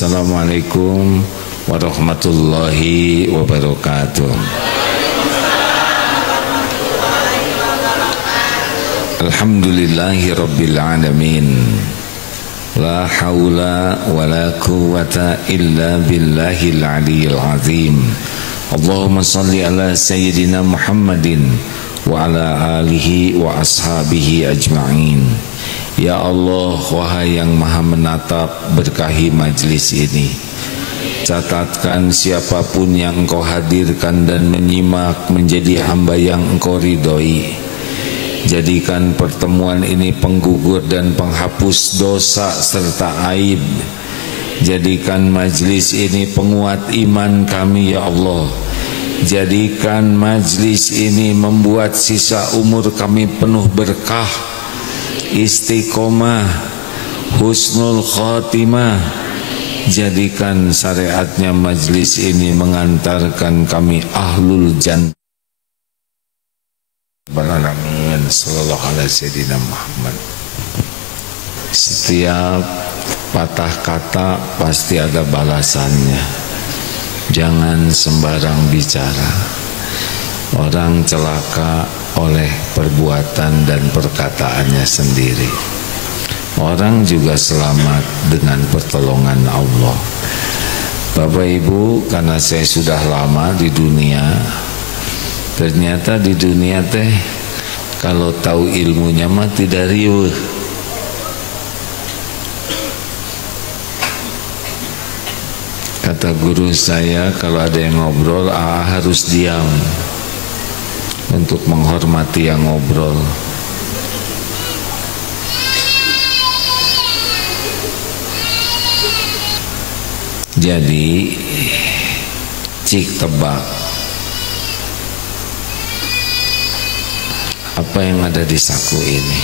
Assalamualaikum warahmatullahi wabarakatuh. Alhamdulillahi rabbil alamin. La haula wa la quwwata illa billahil aliyyil azim. Allahumma salli ala sayyidina Muhammadin wa ala alihi wa ashabihi ajma'in. Ya Allah, wahai yang maha menatap, berkahi majlis ini. Catatkan siapapun yang engkau hadirkan dan menyimak menjadi hamba yang engkau ridhoi. Jadikan pertemuan ini penggugur dan penghapus dosa serta aib. Jadikan majlis ini penguat iman kami ya Allah. Jadikan majlis ini membuat sisa umur kami penuh berkah, istiqomah, husnul khotimah. Jadikan syariatnya majlis ini mengantarkan kami ahlul jannah. Alamin. Sallallahu alaihi sayyidina Muhammad. Setiap patah kata pasti ada balasannya. Jangan sembarang bicara. Orang celaka oleh perbuatan dan perkataannya sendiri. Orang juga selamat dengan pertolongan Allah. Bapak Ibu, karena saya sudah lama di dunia, ternyata di dunia teh kalau tahu ilmunya mah tidak riuh. Kata guru saya, kalau ada yang ngobrol, harus diam untuk menghormati yang ngobrol. Jadi cik tebak apa yang ada di saku ini.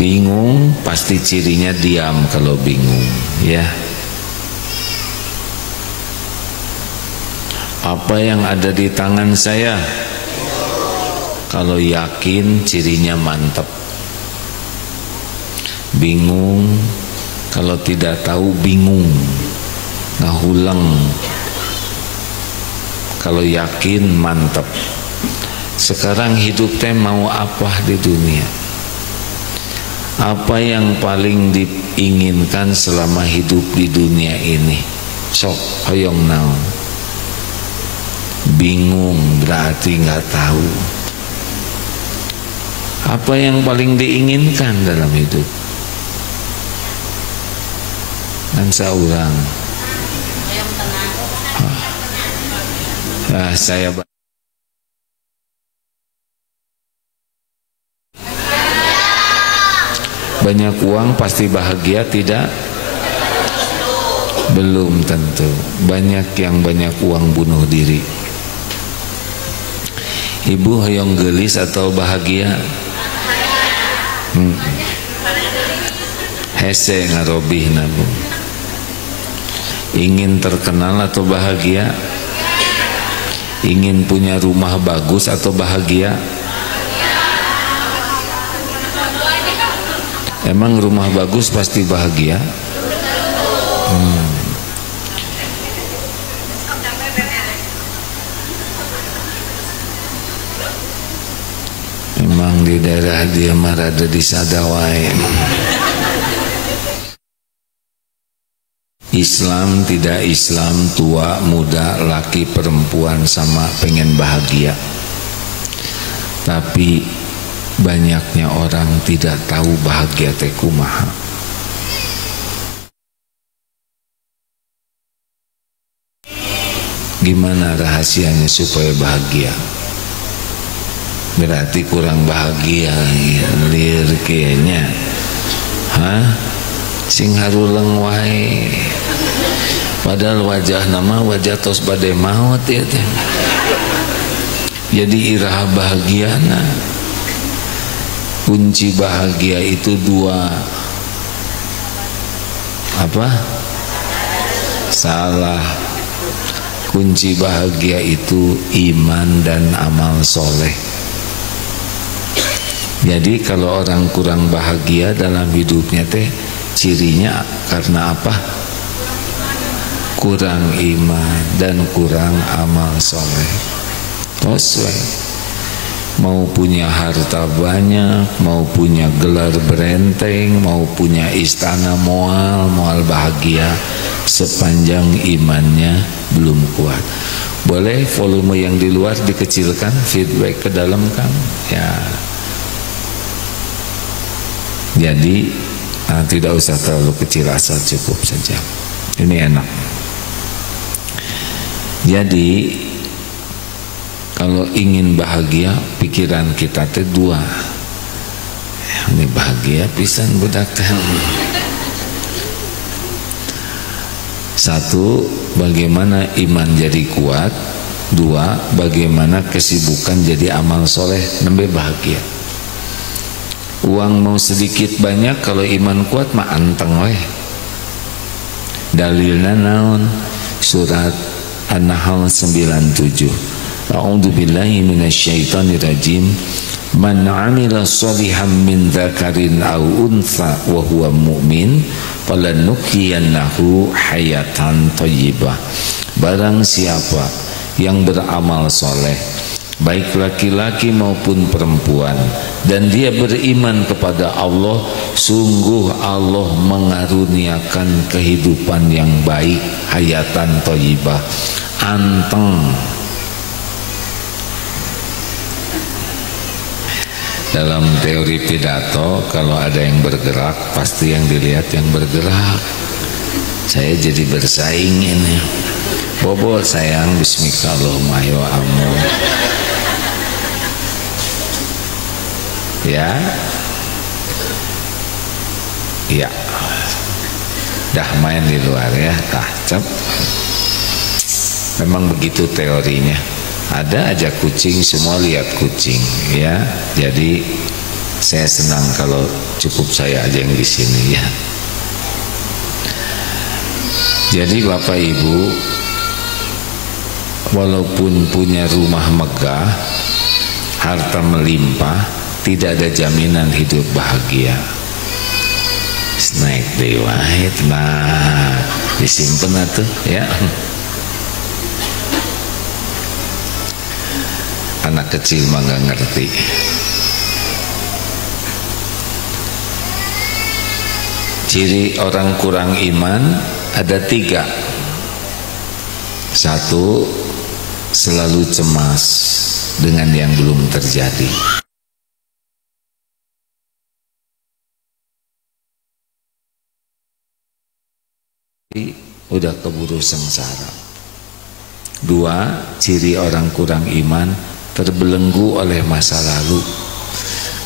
Bingung, pasti cirinya diam kalau bingung, ya. Apa yang ada di tangan saya? Kalau yakin, cirinya mantap. Bingung, kalau tidak tahu bingung, ngahulang. Kalau yakin, mantap. Sekarang hidup teh mau apa di dunia? Apa yang paling diinginkan selama hidup di dunia ini? Sok hoyong naon. Bingung berarti nggak tahu. Apa yang paling diinginkan dalam hidup? Dan seorang saya banyak uang pasti bahagia tidak? Belum tentu. Banyak yang banyak uang bunuh diri. Ibu hoyong gelis atau bahagia? Hese ngarobih nabu. Ingin terkenal atau bahagia? Ingin punya rumah bagus atau bahagia? Emang rumah bagus pasti bahagia? Memang di daerah dia marada di Sadawai. Islam tidak Islam, tua, muda, laki, perempuan sama pengen bahagia. Tapi banyaknya orang tidak tahu bahagia teh kumaha. Gimana rahasianya supaya bahagia? Berarti kurang bahagia, lir kayaknya. Sing haruleng wae. Padahal wajah nama wajah tos bade maut ya teh. Jadi iraha bahagiana. Kunci bahagia itu dua. Apa? Salah. Kunci bahagia itu iman dan amal soleh. Jadi kalau orang kurang bahagia dalam hidupnya teh, Cirinya karena apa? Kurang iman dan kurang amal soleh. Terus mau punya harta banyak, mau punya gelar berenteng, mau punya istana moal bahagia, sepanjang imannya belum kuat. Boleh volume yang di luar dikecilkan, feedback ke dalam kan? Ya. Jadi tidak usah terlalu kecil, asal cukup saja. Ini enak. Jadi kalau ingin bahagia, pikiran kita teh dua. Ini bahagia pisan budak teh. Satu, bagaimana iman jadi kuat. Dua, bagaimana kesibukan jadi amal soleh, nembe bahagia. Uang mau sedikit banyak, kalau iman kuat mah anteng weh. Dalilna naon? Surat An-Nahl 97. A'udzu billahi minasyaitonir rajim. Man 'amila shalihan min dzakarin aw untha wa huwa mu'min falanuhyiyannahu hayatan thayyibah. Barang siapa yang beramal soleh, baik laki-laki maupun perempuan, dan dia beriman kepada Allah, sungguh Allah mengaruniakan kehidupan yang baik, hayatan thayyibah, anteng. Dalam teori pidato, kalau ada yang bergerak, pasti yang dilihat yang bergerak. Saya jadi bersaing ini. Bobo sayang, bismillahirrahmanirrahim. Ya, ya, dah main di luar ya, cep. Memang begitu teorinya. Ada aja kucing, semua lihat kucing, ya. Jadi saya senang kalau cukup saya aja yang di sini, ya. Jadi Bapak Ibu, walaupun punya rumah megah, harta melimpah, tidak ada jaminan hidup bahagia. Snack dewa, nah disimpan atuh, ya. Anak kecil mah gak ngerti. Ciri orang kurang iman ada 3. 1, selalu cemas dengan yang belum terjadi. Udah keburu sengsara. 2, ciri orang kurang iman, terbelenggu oleh masa lalu.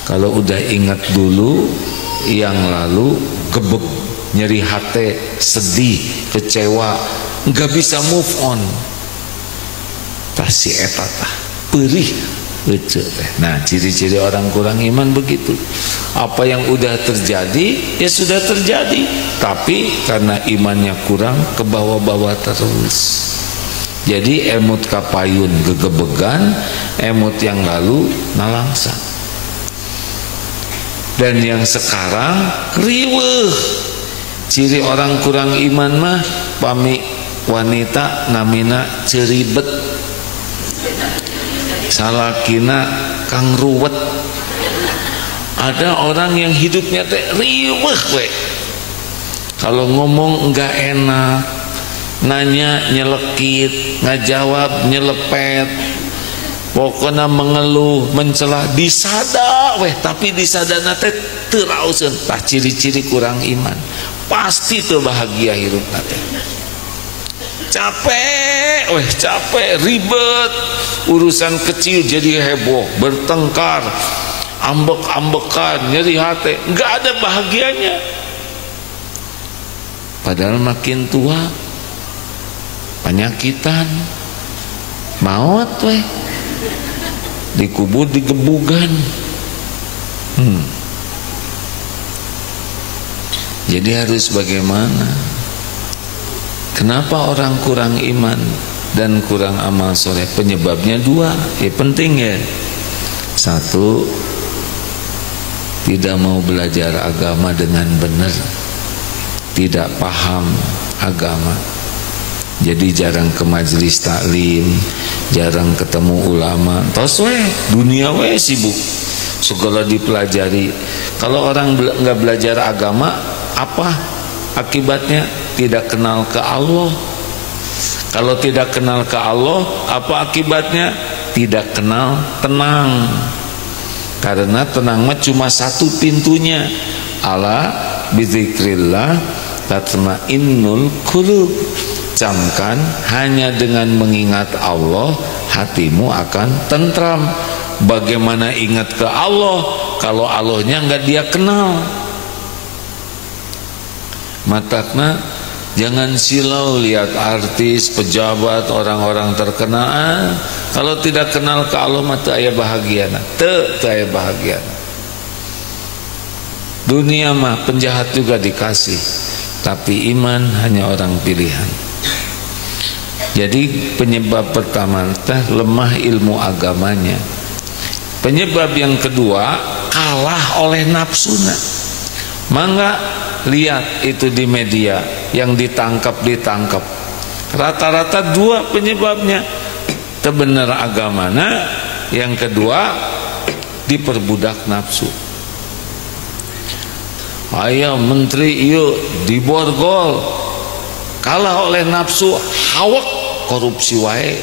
Kalau udah ingat dulu yang lalu, gebek, nyeri hati, sedih, kecewa, nggak bisa move on. Tah si eta tah perih. Nah, ciri-ciri orang kurang iman begitu. Apa yang udah terjadi ya sudah terjadi, tapi karena imannya kurang, ke bawah-bawah terus. Jadi emut kapayun gegebegan, emut yang lalu nalangsa. Dan yang sekarang riweuh. Ciri orang kurang iman mah pami wanita namina ceribet, salakina kang ruwet. Ada orang yang hidupnya teh riweuh we. Kalau ngomong enggak enak, nanya nyelekit, ngajawab nyelepet, pokoknya mengeluh, mencela, disada weh, tapi disadana teh teu raoseun. Tah ciri-ciri kurang iman. Pasti teu bahagia hirupna teh. Capek weh, capek, ribet, urusan kecil jadi heboh, bertengkar, ambek-ambekan, nyeri hati, enggak ada bahagianya. Padahal makin tua penyakitan, maut weh, dikubur digebugan. Jadi harus bagaimana? Kenapa orang kurang iman dan kurang amal soleh? Penyebabnya 2, ya penting ya. 1, tidak mau belajar agama dengan benar. tidak paham agama. Jadi jarang ke majelis taklim, jarang ketemu ulama. Tos we, dunia we sibuk, segala dipelajari. Kalau orang nggak belajar agama, apa akibatnya? Tidak kenal ke Allah. Kalau tidak kenal ke Allah, apa akibatnya? Tidak kenal tenang. Karena tenang mah cuma satu pintunya. Ala bizikrillah tatmainnul qulub. Camkan, hanya dengan mengingat Allah hatimu akan tentram. Bagaimana ingat ke Allah kalau Allahnya nggak dia kenal? Matakna jangan silau lihat artis, pejabat, orang-orang terkenal. Kalau tidak kenal ke Allah mata aya bahagiana, teu aya bahagiana. Dunia mah penjahat juga dikasih, tapi iman hanya orang pilihan. Jadi penyebab pertama lemah ilmu agamanya. Penyebab yang kedua, kalah oleh nafsuna. Mangga lihat itu di media yang ditangkap. Rata-rata dua penyebabnya. Teu bener agamana, yang kedua diperbudak nafsu. Aya menteri ieu diborgol, kalah oleh nafsu, hawak korupsi wae.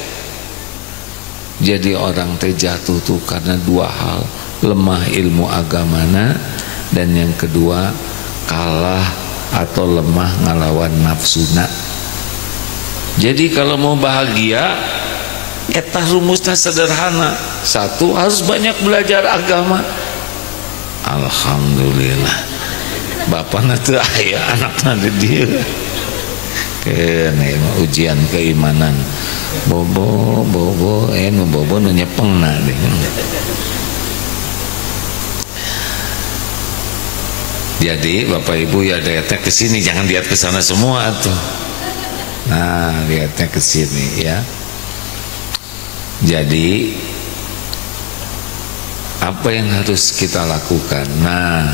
Jadi orang teh jatuh tuh karena dua hal, lemah ilmu agamana, dan yang kedua kalah atau lemah ngalawan nafsuna. Jadi kalau mau bahagia, eta rumusnya sederhana. Satu, harus banyak belajar agama. Alhamdulillah, bapakna teu aya, anakna di dieu. Kene ujian keimanan. Bobo nu nyepengna deh. Jadi Bapak Ibu ya lihatnya ke sini, jangan lihat ke sana semua tuh. Nah, lihatnya ke sini ya. Jadi apa yang harus kita lakukan? Nah,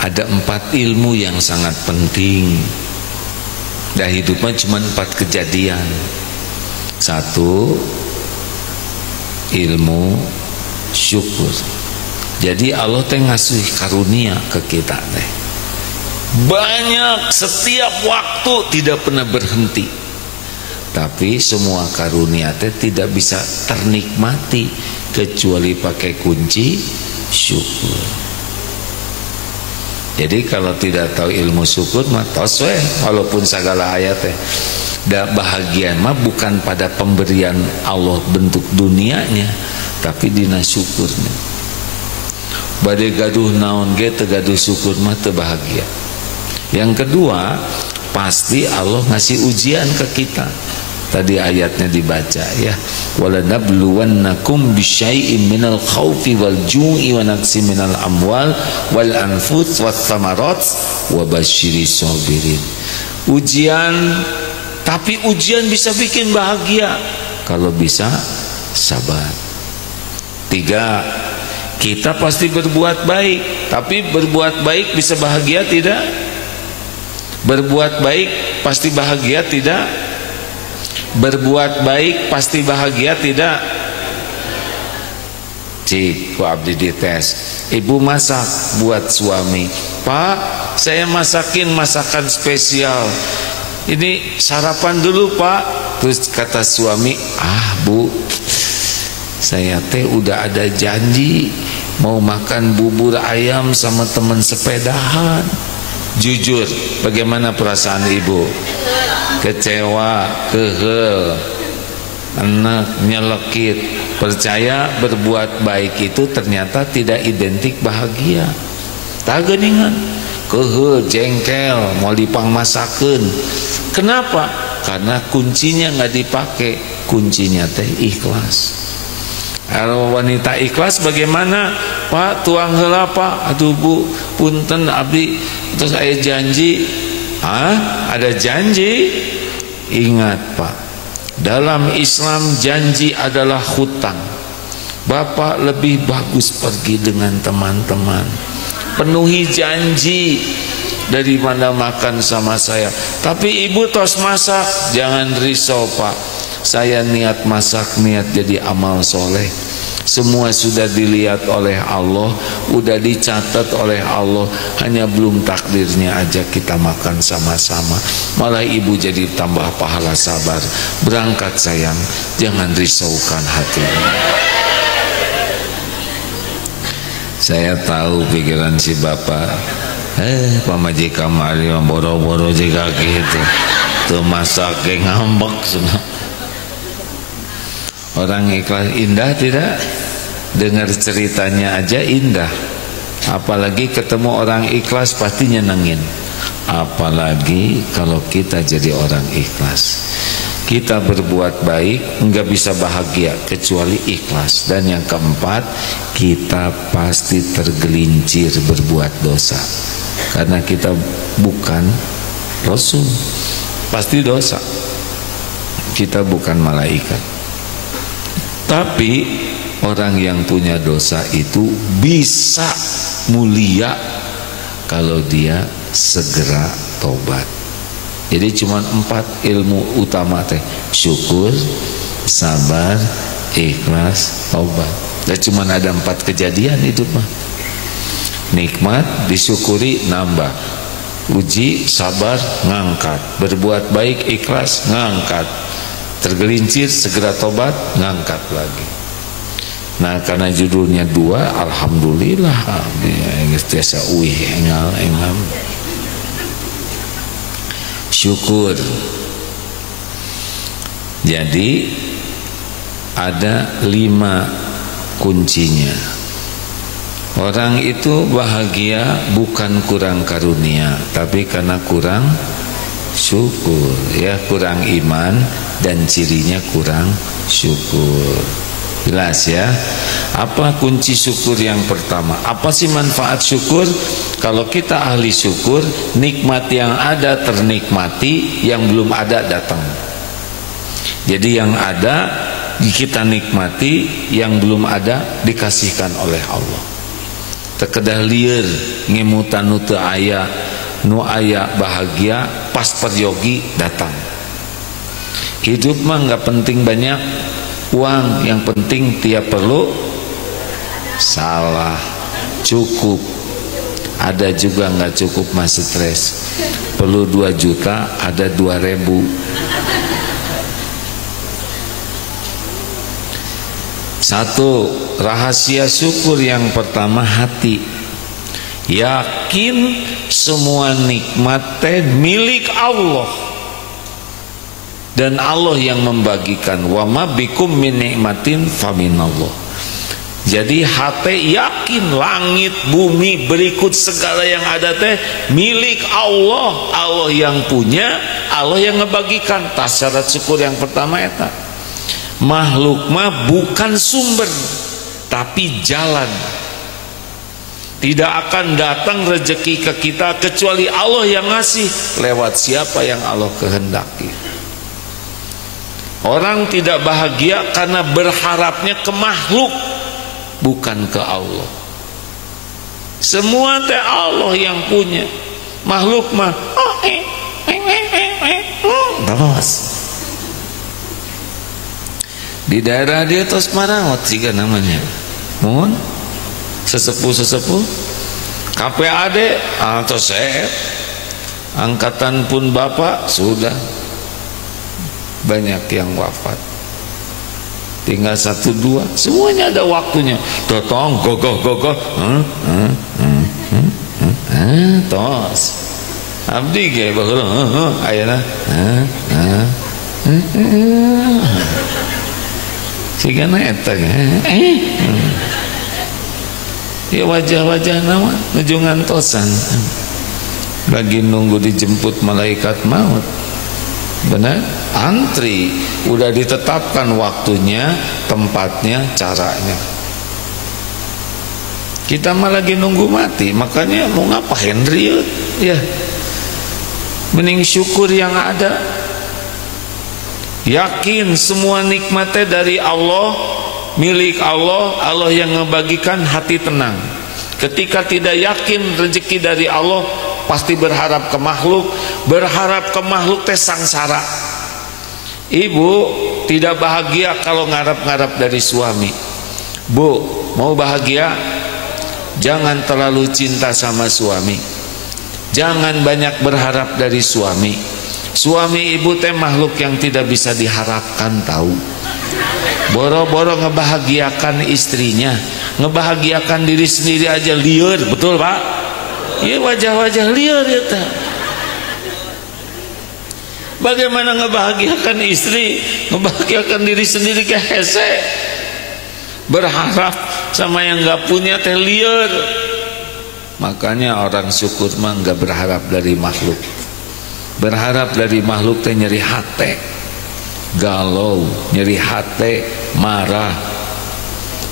ada 4 ilmu yang sangat penting. Dan hidupnya cuma 4 kejadian. 1, ilmu syukur. Jadi Allah teh ngasih karunia ke kita teh banyak, setiap waktu, tidak pernah berhenti. Tapi semua karunia teh tidak bisa ternikmati kecuali pakai kunci syukur. Jadi kalau tidak tahu ilmu syukur mah tos we, walaupun segala ayat teh. Bahagia mah bukan pada pemberian Allah bentuk dunianya, tapi dina syukurnya. Bade gaduh naon ge teu gaduh syukur mah teu bahagia. Yang kedua, pasti Allah ngasih ujian ke kita. Tadi ayatnya dibaca ya, walanabluwannakum bisyai'in minal khaufi wal ju'i wa naqsin minal amwal wal anfus was samarat wa basyiris sabirin. Ujian, tapi ujian bisa bikin bahagia kalau bisa sabar. 3, kita pasti berbuat baik, tapi berbuat baik bisa bahagia tidak? Berbuat baik pasti bahagia tidak? Berbuat baik pasti bahagia tidak? Cik, ku abdi dites. Ibu masak buat suami. Pak, saya masakin masakan spesial. Ini sarapan dulu Pak. Terus kata suami, Bu, saya teh udah ada janji mau makan bubur ayam sama teman sepedahan. Jujur, bagaimana perasaan ibu? Kecewa, kehel, enak, nyelekit. Percaya berbuat baik itu ternyata tidak identik bahagia. Tak geningan, kehel, jengkel, mau dipangmasakeun. Kenapa? Karena kuncinya nggak dipakai. Kuncinya teh ikhlas. Kalau wanita ikhlas bagaimana? Pak, tuang heula Pak. Aduh Bu, punten abdi, terus saya janji. Ada janji? Ingat Pak, dalam Islam janji adalah hutang. Bapak lebih bagus pergi dengan teman-teman, penuhi janji. daripada makan sama saya. Tapi ibu tos masak, jangan risau Pak, saya niat masak, niat jadi amal soleh. Semua sudah dilihat oleh Allah, udah dicatat oleh Allah, hanya belum takdirnya aja kita makan sama-sama. Malah ibu jadi tambah pahala sabar. Berangkat sayang, jangan risaukan hatimu. Saya tahu pikiran si bapak, pamajikan mari boro-boro jika gitu, tuh masak ngambek sudah. Orang ikhlas indah tidak? Dengar ceritanya aja indah. Apalagi ketemu orang ikhlas pasti nyenengin. Apalagi kalau kita jadi orang ikhlas. Kita berbuat baik enggak bisa bahagia kecuali ikhlas. Dan yang keempat, kita pasti tergelincir berbuat dosa. Karena kita bukan Rasul, pasti dosa. Kita bukan malaikat. Tapi orang yang punya dosa itu bisa mulia kalau dia segera tobat. Jadi cuma 4 ilmu utama teh: syukur, sabar, ikhlas, tobat. Dan cuma ada 4 kejadian itu mah. Nikmat disyukuri nambah, uji sabar ngangkat, berbuat baik ikhlas ngangkat, tergelincir segera tobat ngangkat lagi. Nah karena judulnya 2, alhamdulillah biasa engal syukur. Jadi ada 5 kuncinya. Orang itu bahagia bukan kurang karunia, tapi karena kurang syukur, ya, kurang iman dan cirinya kurang syukur. Jelas ya. Apa kunci syukur yang pertama? Apa sih manfaat syukur? Kalau kita ahli syukur, nikmat yang ada ternikmati, yang belum ada datang. Jadi yang ada kita nikmati, yang belum ada dikasihkan oleh Allah. Tekedah lieur ngemutan nu teu aya, nu aya bahagia pas peryogi datang. Hidup mah nggak penting banyak uang, yang penting tiap perlu salah cukup. Ada juga nggak cukup mah stres, perlu 2 juta ada 2.000. Satu rahasia syukur yang pertama, hati yakin semua nikmat teh milik Allah dan Allah yang membagikan. Wa ma bikum min nikmatin faminallah. Jadi hati yakin langit bumi berikut segala yang ada teh milik Allah. Allah yang punya, Allah yang ngebagikan. Tas syarat syukur yang pertama eta. Makhluk mah bukan sumber tapi jalan. Tidak akan datang rezeki ke kita kecuali Allah yang ngasih lewat siapa yang Allah kehendaki. Orang tidak bahagia karena berharapnya ke makhluk, bukan ke Allah. Semua teh Allah yang punya. Makhluk mah terus. Di daerah dia tos Marawat juga namanya. Mohon sesepuh KPAD atau saya angkatan pun bapak sudah banyak yang wafat, tinggal 1-2, semuanya ada waktunya. Totong gogoh tos abdi ge baheula ayeuna sigana eta ya wajah-wajah nama nuju ngantosan lagi nunggu dijemput malaikat maut. Benar? Antri udah ditetapkan waktunya, tempatnya, caranya. Kita mah lagi nunggu mati, makanya mau ngapain riut ya. Mending syukur yang ada. Yakin semua nikmatnya dari Allah, milik Allah, Allah yang ngebagikan, hati tenang. Ketika tidak yakin rezeki dari Allah, pasti berharap ke makhluk. Berharap ke makhluk teh sangsara. Ibu tidak bahagia kalau ngarap-ngarap dari suami. Bu, mau bahagia? Jangan terlalu cinta sama suami. Jangan banyak berharap dari suami. Suami ibu teh makhluk yang tidak bisa diharapkan, tahu. Boro-boro ngebahagiakan istrinya, ngebahagiakan diri sendiri aja liar, betul Pak? Iya, wajah-wajah liar ya ta. Bagaimana ngebahagiakan istri, ngebahagiakan diri sendiri ke hese. Berharap sama yang nggak punya teh liar. Makanya orang syukur mah nggak berharap dari makhluk. Berharap dari makhluk teh nyeri hati, galau, nyeri hati, marah.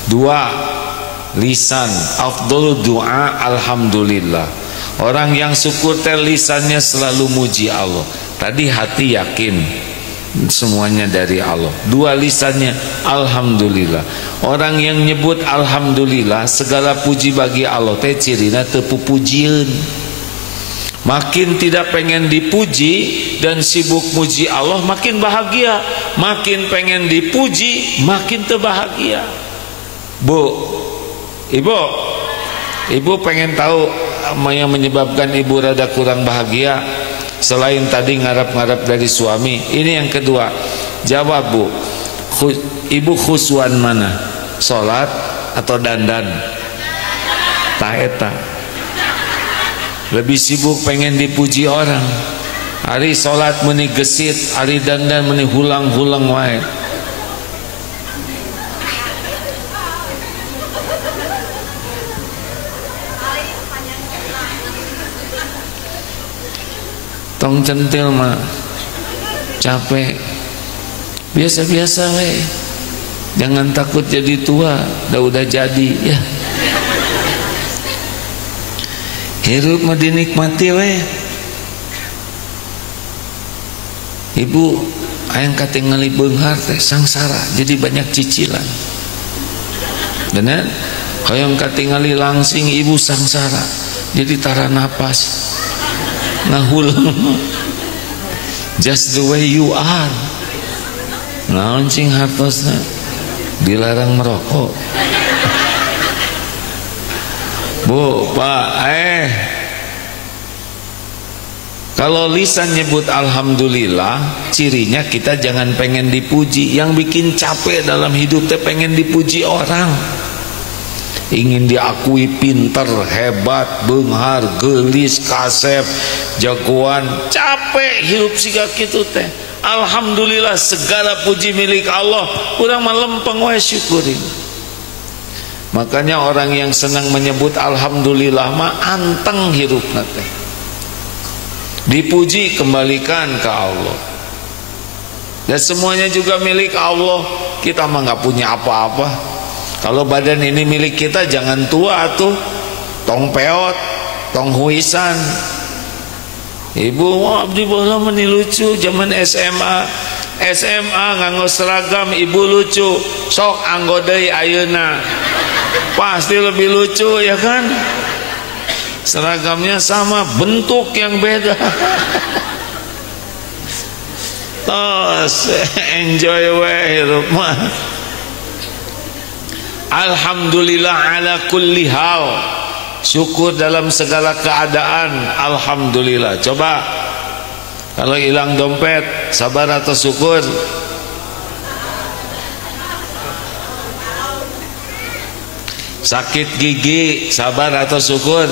2, lisan. Afdhalu doa alhamdulillah. Orang yang syukur teh lisannya selalu muji Allah. Tadi hati yakin semuanya dari Allah. 2, lisannya alhamdulillah. Orang yang nyebut alhamdulillah, segala puji bagi Allah teh cirina teu pupujian. Makin tidak pengen dipuji dan sibuk muji Allah, makin bahagia. Makin pengen dipuji, makin teu bahagia. Bu, ibu pengen tahu yang menyebabkan ibu rada kurang bahagia? Selain tadi ngarap-ngarap dari suami, ini yang kedua. Jawab Bu, ibu khusyuan mana? Sholat atau dandan? Taeta. Lebih sibuk pengen dipuji orang. Hari sholat meni gesit, hari dandan meni hulang-hulang wae. Tong centil mah capek, biasa-biasa we. Jangan takut jadi tua, udah jadi ya. Hirup mah dinikmati we. Ibu ayang katingali beunghar teh sangsara, jadi banyak cicilan. Bener? Hayang katingali langsing ibu sangsara, jadi tara napas. Ngahulang. Just the way you are. Launching hartosna dilarang merokok. Bu, Pak, kalau lisan nyebut alhamdulillah, cirinya kita jangan pengen dipuji. Yang bikin capek dalam hidup teh pengen dipuji orang. Ingin diakui pinter, hebat, beunghar, geulis, kasep, jagoan. Capek hidup siga kitu teh. Alhamdulillah segala puji milik Allah. Urang mah lempeng wae syukurin. Makanya orang yang senang menyebut alhamdulillah mah anteng hidupna teh. Dipuji kembalikan ke Allah. Dan semuanya juga milik Allah. Kita mah nggak punya apa-apa. Kalau badan ini milik kita, jangan tua tuh, tong peot, tong huisan. Ibu, wah abdi bola meni lucu zaman SMA nganggo seragam, ibu lucu, sok anggo deui ayeuna. Pasti lebih lucu ya kan? Seragamnya sama, bentuk yang beda. Tos enjoy we hirup mah. Alhamdulillah ala kulli hal. Syukur dalam segala keadaan. Alhamdulillah. Coba kalau hilang dompet, sabar atau syukur? Sakit gigi, sabar atau syukur?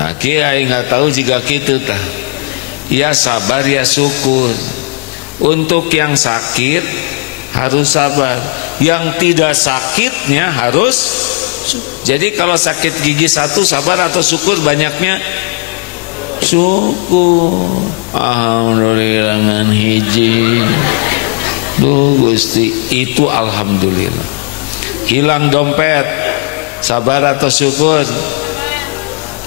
Nah, kiai nggak tahu jika gitu tah. Ya sabar ya syukur. Untuk yang sakit harus sabar, yang tidak sakitnya harus. Jadi kalau sakit gigi satu sabar atau syukur? Banyaknya syukur. Alhamdulillah ngan hiji. Duh Gusti, itu alhamdulillah. Hilang dompet, sabar atau syukur?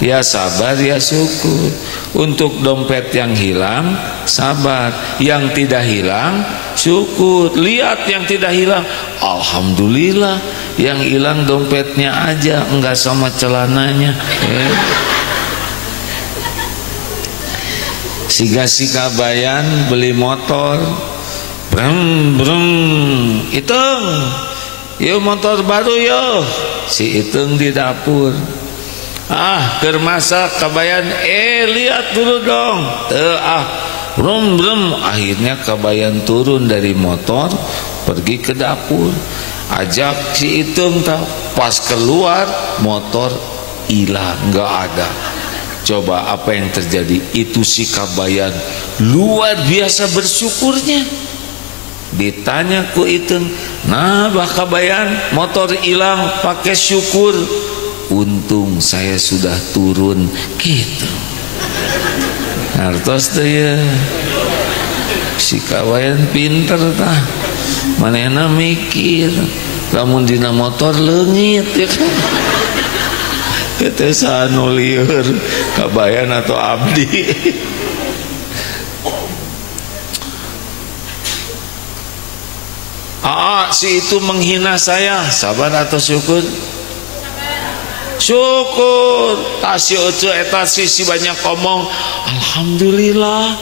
ya sabar, ya syukur. Untuk dompet yang hilang, sabar. Yang tidak hilang, syukur. Lihat yang tidak hilang, alhamdulillah. Yang hilang dompetnya aja, enggak sama celananya. Siga-siga bayan beli motor, brem brem, Iteng, yo motor baru yo. Si Iteng di dapur, keur masak kabayan, lihat dulu dong. Brum brum. Akhirnya kabayan turun dari motor, pergi ke dapur, ajak si Iteng. Pas keluar motor hilang, nggak ada. Coba apa yang terjadi? Itu si kabayan luar biasa bersyukurnya. Ditanya ku Iteng, nah bah kabayan motor hilang pakai syukur. Untung saya sudah turun gitu. Ngartos teh ya. Si kabayan pinter tah. Manehna mikir, lamun dina motor leungit ya kan. Kita sanu lieur kabayan atau abdi. Si itu menghina saya, sabar atau syukur? Syukur. Tasih oce eta si banyak omong, alhamdulillah.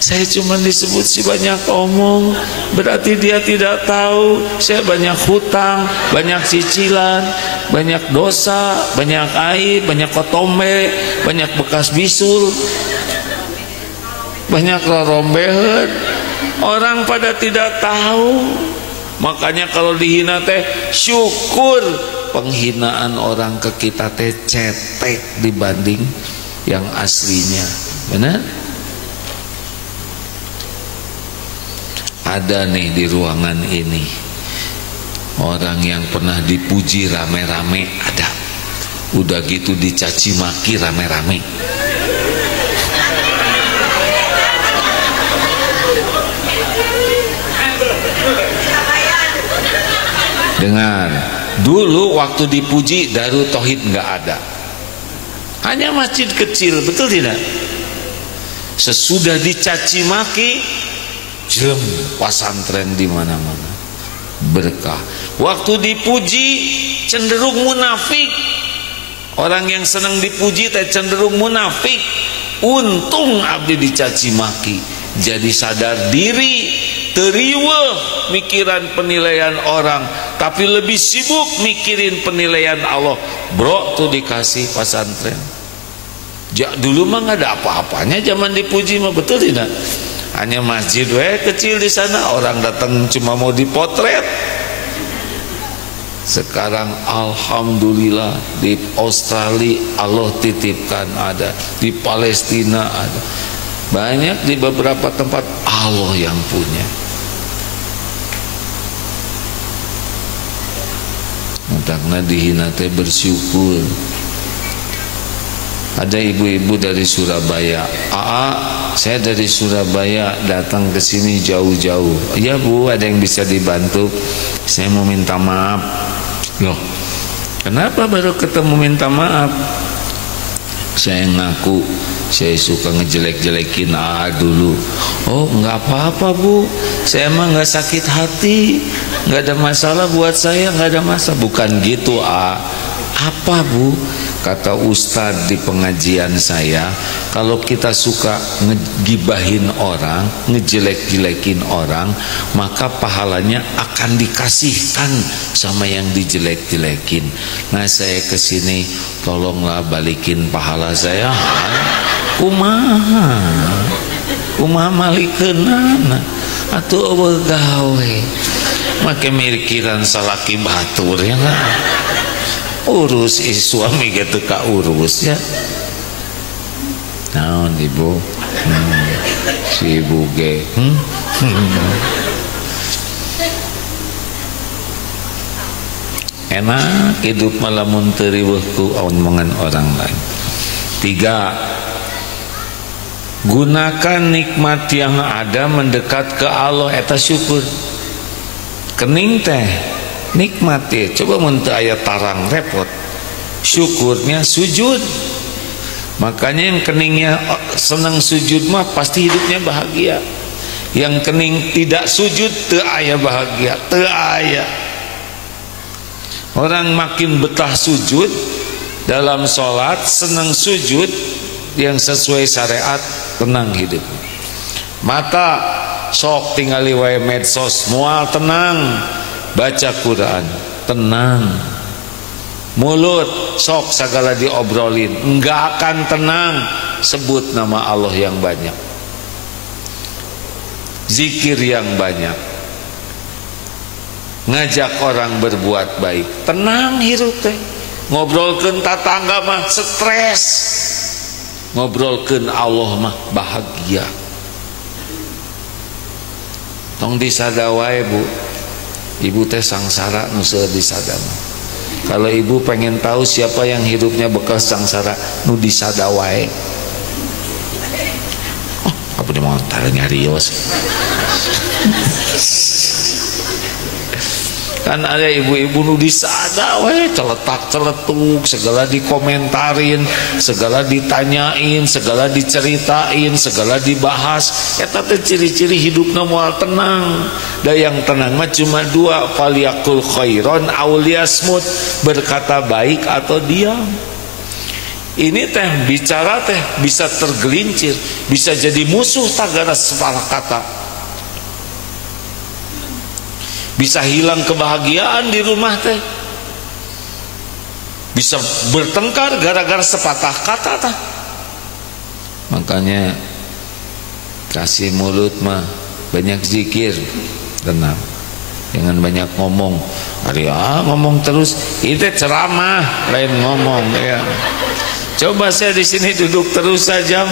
Saya cuma disebut si banyak omong, berarti dia tidak tahu saya banyak hutang, banyak cicilan, banyak dosa, banyak aib, banyak kotombe, banyak bekas bisul, banyak rorombeheun. Orang pada tidak tahu. Makanya kalau dihina teh syukur. Penghinaan orang ke kita teh cetek dibanding yang aslinya. Benar? Ada nih di ruangan ini orang yang pernah dipuji rame-rame, ada. Udah gitu dicaci maki rame-rame. Dengar, dulu waktu dipuji Darut Tauhid nggak ada, hanya masjid kecil, betul tidak? Sesudah dicaci maki, jem, pesantren di mana-mana berkah. Waktu dipuji cenderung munafik. Orang yang senang dipuji teh cenderung munafik. Untung abdi dicaci maki, jadi sadar diri, teriweuh mikiran penilaian orang, tapi lebih sibuk mikirin penilaian Allah. Bro tuh dikasih pesantren. Dulu mah nggak ada apa-apanya zaman dipuji mah, betul tidak? Hanya masjid kecil di sana, orang datang cuma mau dipotret. Sekarang alhamdulillah di Australia Allah titipkan ada, di Palestina ada, banyak di beberapa tempat Allah yang punya. Karena dihina teh bersyukur. Ada ibu-ibu dari Surabaya, saya dari Surabaya datang ke sini jauh-jauh. Ya Bu, ada yang bisa dibantu? Saya mau minta maaf. Loh, kenapa baru ketemu minta maaf? Saya ngaku saya suka ngejelek-jelekin dulu. Oh, nggak apa-apa Bu, saya emang nggak sakit hati, nggak ada masalah buat saya, nggak ada masalah. Bukan gitu apa Bu? Kata Ustadz di pengajian saya, kalau kita suka ngegibahin orang, ngejelek-jelekin orang, maka pahalanya akan dikasihkan sama yang dijelek-jelekin. Nah saya kesini, tolonglah balikin pahala saya. Kumaha malikeunana atuh eueuh gawe make mikiran salaki batur ya enggak. Urus suami gitu ka urus ya. Naon ibu? Si ibu ge. Enak hidup malamun teu riweuh ku omongan orang lain. 3. Gunakan nikmat yang ada mendekat ke Allah, eta syukur. Kening teh nikmat ya, coba mun teu aya tarang repot. Syukurnya sujud. Makanya yang keningnya senang sujud mah pasti hidupnya bahagia. Yang kening tidak sujud teu aya bahagia, teu aya. Orang makin betah sujud dalam sholat, senang sujud yang sesuai syariat, tenang hidup. Mata sok tingali wae medsos, moal tenang, baca Quran, tenang. Mulut sok segala diobrolin, enggak akan tenang, sebut nama Allah yang banyak, zikir yang banyak, ngajak orang berbuat baik, tenang hirup teh. Ngobrolkeun tatangga mah stres, ngobrolkeun Allah mah bahagia. Tong disada wae Bu, ibu teh sangsara nu seueur disada mah. Kalau ibu pengen tahu siapa yang hidupnya bekas sangsara, nu disada wae. Oh, apa dia mau nyarios? Kan ada ibu-ibu nu disada wae, celetak-celetuk, segala dikomentarin, segala ditanyain, segala diceritain, segala dibahas. Eta teh ciri-ciri hidupna moal tenang. Da yang tenang mah cuma dua, falyakul khairon aw liyasmut, berkata baik atau diam. Ini teh bicara teh bisa tergelincir, bisa jadi musuh tagana salah kata. Bisa hilang kebahagiaan di rumah teh, bisa bertengkar gara-gara sepatah kata tah. Makanya kasih mulut mah banyak zikir, tenang, jangan banyak ngomong. Ngomong terus, itu ceramah, lain ngomong ya. Coba saya di sini duduk terus saja,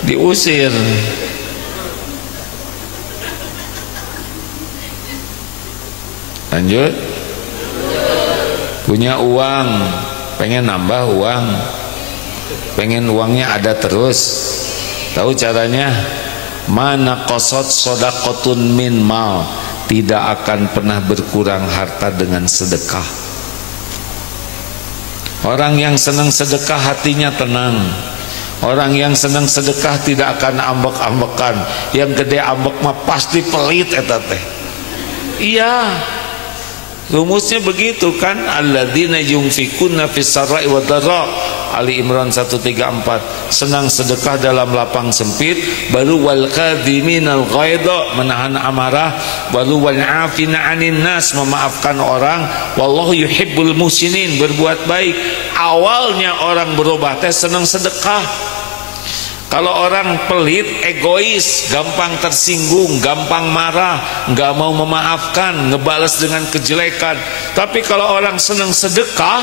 diusir. Lanjut. Punya uang, pengen nambah uang, pengen uangnya ada terus. Tahu caranya? Mana qasad shadaqatun min mal, tidak akan pernah berkurang harta dengan sedekah. Orang yang senang sedekah hatinya tenang. Orang yang senang sedekah tidak akan ambek-ambekan. Yang gede ambek mah pasti pelit eta teh. Iya. Rumusnya begitu kan, alladzina yunfikuna fis sarai wad dharra, Ali Imran 134. Senang sedekah dalam lapang sempit, baru wal kadhiminal ghaidha, menahan amarah, baru wal afina 'anin nas, memaafkan orang, wallahu yuhibbul muhsinin, berbuat baik. Awalnya orang berubah teh senang sedekah. Kalau orang pelit, egois, gampang tersinggung, gampang marah, nggak mau memaafkan, ngebales dengan kejelekan. Tapi kalau orang senang sedekah,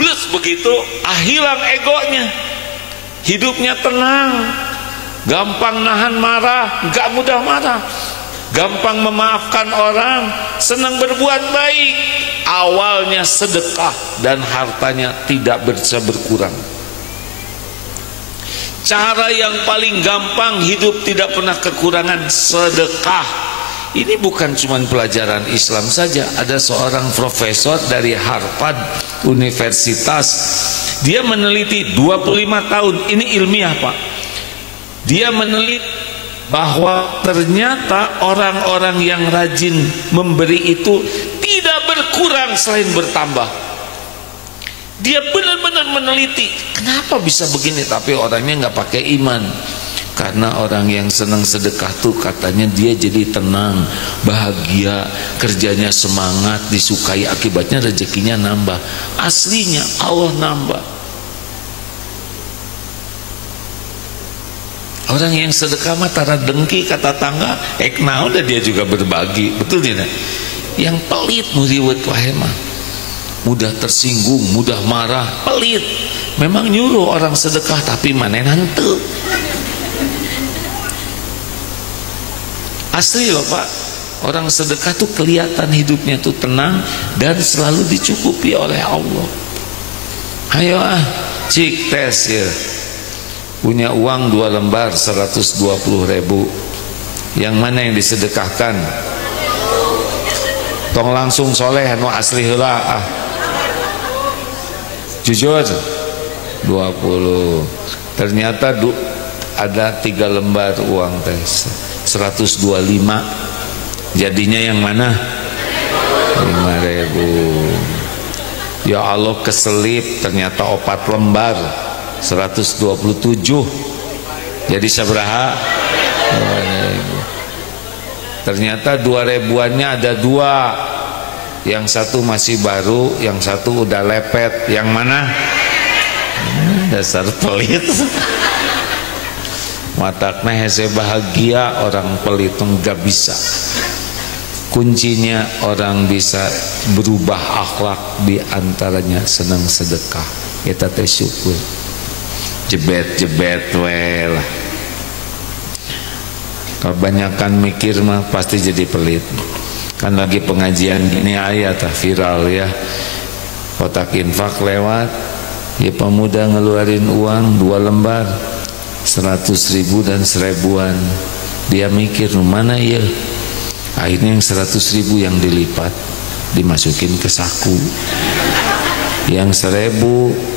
plus begitu, hilang egonya, hidupnya tenang, gampang nahan marah, nggak mudah marah, gampang memaafkan orang, senang berbuat baik. Awalnya sedekah dan hartanya tidak bisa berkurang. Cara yang paling gampang hidup tidak pernah kekurangan, sedekah. Ini bukan cuma pelajaran Islam saja. Ada seorang profesor dari Harvard Universitas, dia meneliti 25 tahun, ini ilmiah Pak. Dia meneliti bahwa ternyata orang-orang yang rajin memberi itu tidak berkurang selain bertambah. Dia benar-benar meneliti kenapa bisa begini, tapi orangnya nggak pakai iman. Karena orang yang senang sedekah tuh katanya dia jadi tenang, bahagia, kerjanya semangat, disukai, akibatnya rezekinya nambah. Aslinya Allah nambah. Orang yang sedekah mah tara dengki kata tangga, naon dah dia juga berbagi, betul tidak? Yang pelit muriwet wae mah, mudah tersinggung, mudah marah, pelit. Memang nyuruh orang sedekah tapi manenan teu. Asli loh Pak, orang sedekah tuh kelihatan hidupnya tuh tenang dan selalu dicukupi oleh Allah. Ayo cik tes ya, punya uang 2 lembar 120.000, yang mana yang disedekahkan? Tong langsung soleh nu asli heula jujur 20. Ternyata ada 3 lembar uang teh 125. Jadinya yang mana? 5.000. Ya Allah, keselip, ternyata 4 lembar 127. Jadi sabaraha? 2.000. Ternyata 2.000-annya ada 2. Yang satu masih baru, yang satu udah lepet. Yang mana? Dasar pelit. Matakna hese bahagia, orang pelit enggak bisa. Kuncinya orang bisa berubah akhlak, di antaranya senang sedekah. Kita teh syukur. Jebet-jebet we lah. Kebanyakan mikir mah pasti jadi pelit. Kan lagi pengajian gini ayat viral ya. Kotak infak lewat, ya pemuda ngeluarin uang 2 lembar 100.000 dan 1.000-an. Dia mikir mana ya. Akhirnya yang 100.000 yang dilipat dimasukin ke saku, yang 1.000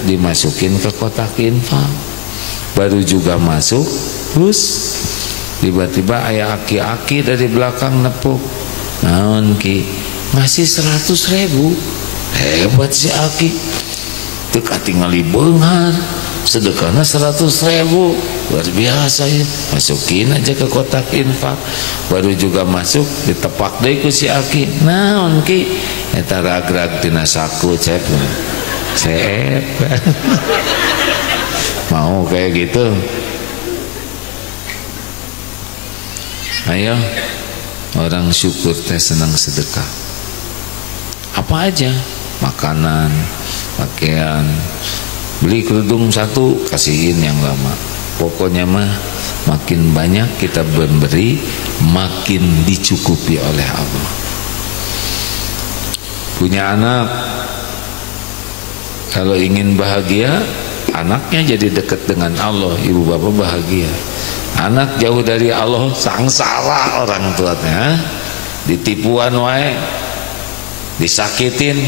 dimasukin ke kotak infak. Baru juga masuk, terus tiba-tiba ayah aki-aki dari belakang nepuk, naon ki ngasih 100.000. Hebat si aki, teu katingali beunghar, sedekahna 100.000, luar biasa ya. Masukin aja ke kotak infak. Baru juga masuk, ditepak deui ku si aki, naon ki eta ragrag tina saku cep. Cep mau kayak gitu. Ayo, orang syukur teh senang sedekah. Apa aja, makanan, pakaian. Beli kerudung 1, kasihin yang lama. Pokoknya mah makin banyak kita memberi, makin dicukupi oleh Allah. Punya anak, kalau ingin bahagia, anaknya jadi dekat dengan Allah, ibu bapak bahagia. Anak jauh dari Allah, sangsara orang tuanya, ditipuan wae, disakitin.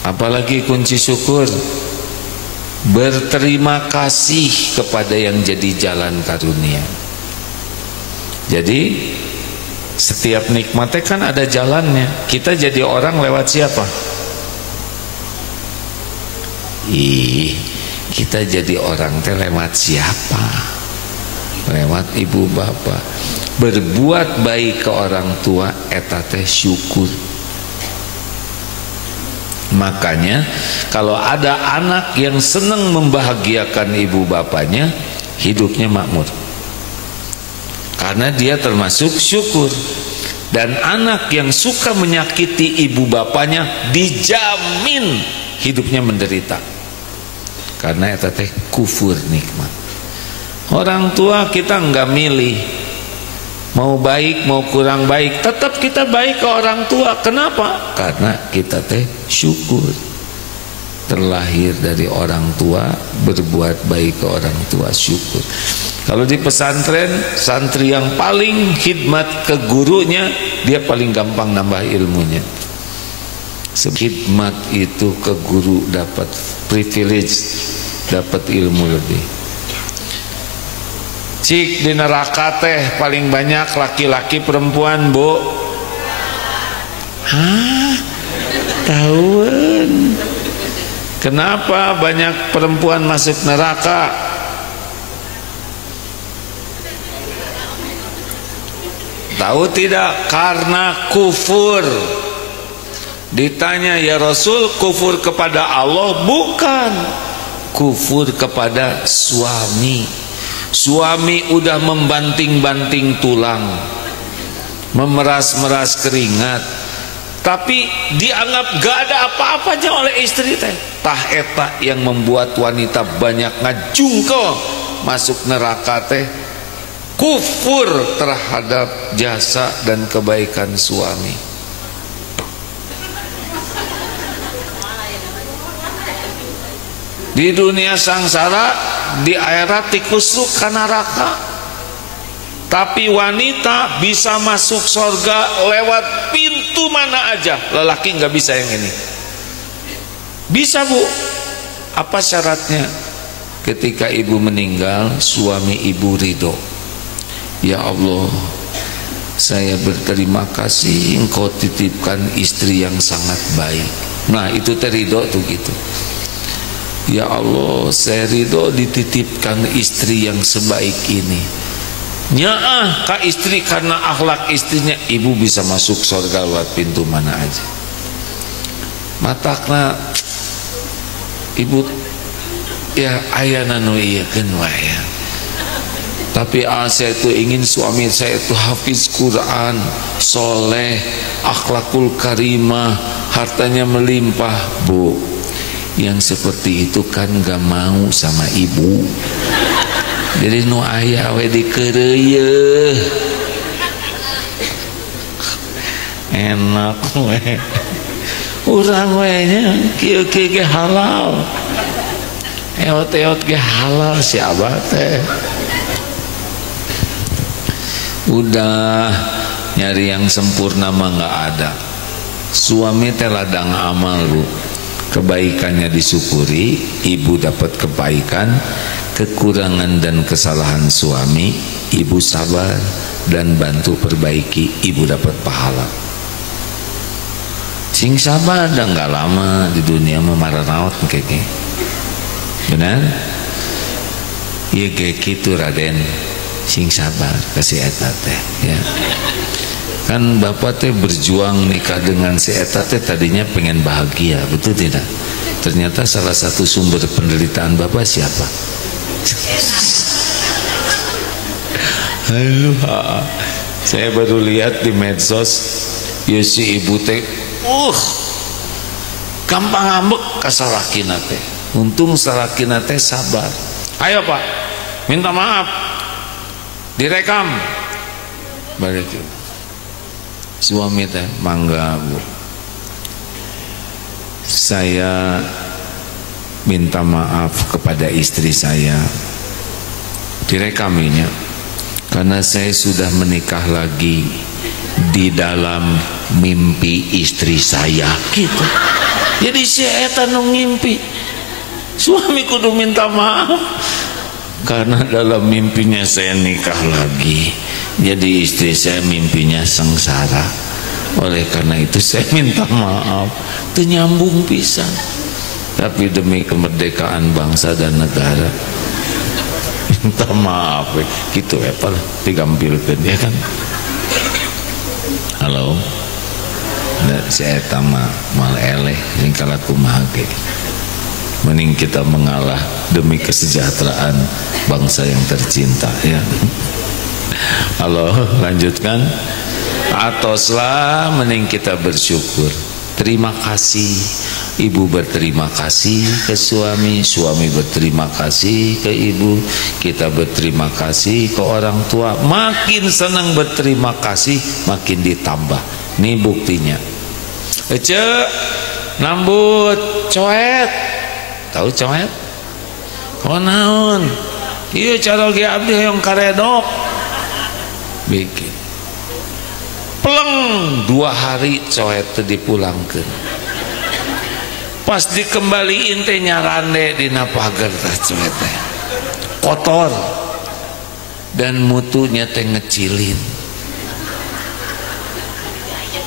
Apalagi kunci syukur, berterima kasih kepada yang jadi jalan karunia. Jadi setiap nikmatnya kan ada jalannya. Kita jadi orang lewat siapa? Kita jadi orang teh lewat siapa? Lewat ibu bapak. Berbuat baik ke orang tua eta teh syukur. Makanya kalau ada anak yang senang membahagiakan ibu bapaknya, hidupnya makmur. Karena dia termasuk syukur. Dan anak yang suka menyakiti ibu bapaknya dijamin hidupnya menderita. Karena eta teh kufur nikmat. Orang tua kita enggak milih, mau baik mau kurang baik, tetap kita baik ke orang tua. Kenapa? Karena kita teh syukur. Terlahir dari orang tua, berbuat baik ke orang tua, syukur. Kalau di pesantren, santri yang paling khidmat ke gurunya, dia paling gampang nambah ilmunya. Khidmat itu ke guru dapat privilege, dapat ilmu lebih. Cik di neraka teh paling banyak laki-laki perempuan, Bu? Hah? Tahuan. Kenapa banyak perempuan masuk neraka? Tahu tidak? Karena kufur. Ditanya, ya Rasul, kufur kepada Allah? Bukan. Kufur kepada suami. Suami udah membanting-banting tulang, memeras-meras keringat, tapi dianggap gak ada apa-apanya oleh istri teh. Tah eta yang membuat wanita banyak ngajungkel masuk neraka teh. Kufur terhadap jasa dan kebaikan suami. Di dunia sangsara, di akhirat dikusuk ke neraka. Tapi wanita bisa masuk surga lewat pintu mana aja. Lelaki nggak bisa yang ini. Bisa Bu. Apa syaratnya? Ketika ibu meninggal, suami ibu ridho. Ya Allah, saya berterima kasih engkau titipkan istri yang sangat baik. Nah itu ridho tuh gitu. Ya Allah, saya ridho dititipkan istri yang sebaik ini. Nyaah ka istri, karena akhlak istrinya ibu bisa masuk surga lewat pintu mana aja. Matakna ibu ya ayana nu ieukeun wae. Tapi saya itu ingin suami saya itu hafiz Quran, soleh, akhlakul karimah, hartanya melimpah. Bu, yang seperti itu kan gak mau sama ibu. Jadi nu aya we dikeureuy enak we. Urang we nya kieu-kieu ge halal. Eot-eot ge halal si abah teh. Udah nyari yang sempurna mah nggak ada. Suami teh ladang amal Bu, kebaikannya disyukuri, ibu dapat kebaikan. Kekurangan dan kesalahan suami, ibu sabar dan bantu perbaiki, ibu dapat pahala. Sing sabar dan nggak lama di dunia memarah raut keke. Benar? Iya kayak gitu Raden. Sing sabar kasih eta teh ya. Kan bapak teh berjuang nikah dengan si eta teh tadinya pengen bahagia, betul tidak? Ternyata salah satu sumber penderitaan bapak siapa? Halo, saya baru lihat di medsos ya si ibu teh gampang ngambek ka salakina teh. Untung salakina teh sabar. Ayo Pak, minta maaf, direkam balik. Suami teh mangga Bu, saya minta maaf kepada istri saya, direkaminya, karena saya sudah menikah lagi di dalam mimpi istri saya gitu. Jadi saya eta nu ngimpi, suami kudu minta maaf karena dalam mimpinya saya nikah lagi, jadi istri saya mimpinya sengsara. Oleh karena itu saya minta maaf, itu nyambung pisan. Tapi demi kemerdekaan bangsa dan negara minta maaf gitu ya Pak, digampilkan ya kan. Halo, saya tama mal eleh yang kalah kumaha ge. Mending kita mengalah demi kesejahteraan bangsa yang tercinta ya. Halo, lanjutkan. Atoslah mending kita bersyukur. Terima kasih, ibu berterima kasih ke suami, suami berterima kasih ke ibu, kita berterima kasih ke orang tua. Makin senang berterima kasih, makin ditambah. Nih buktinya. Ece nambut coet, tahu coet? Oh naon? Iya cara ge abdi hoyong karedok. Bikin. Peleng 2 hari coet teh dipulangkeun. Pas dikembaliin teh nyarande dina pager teh coet teh kotor dan mutunya teh ngecilin.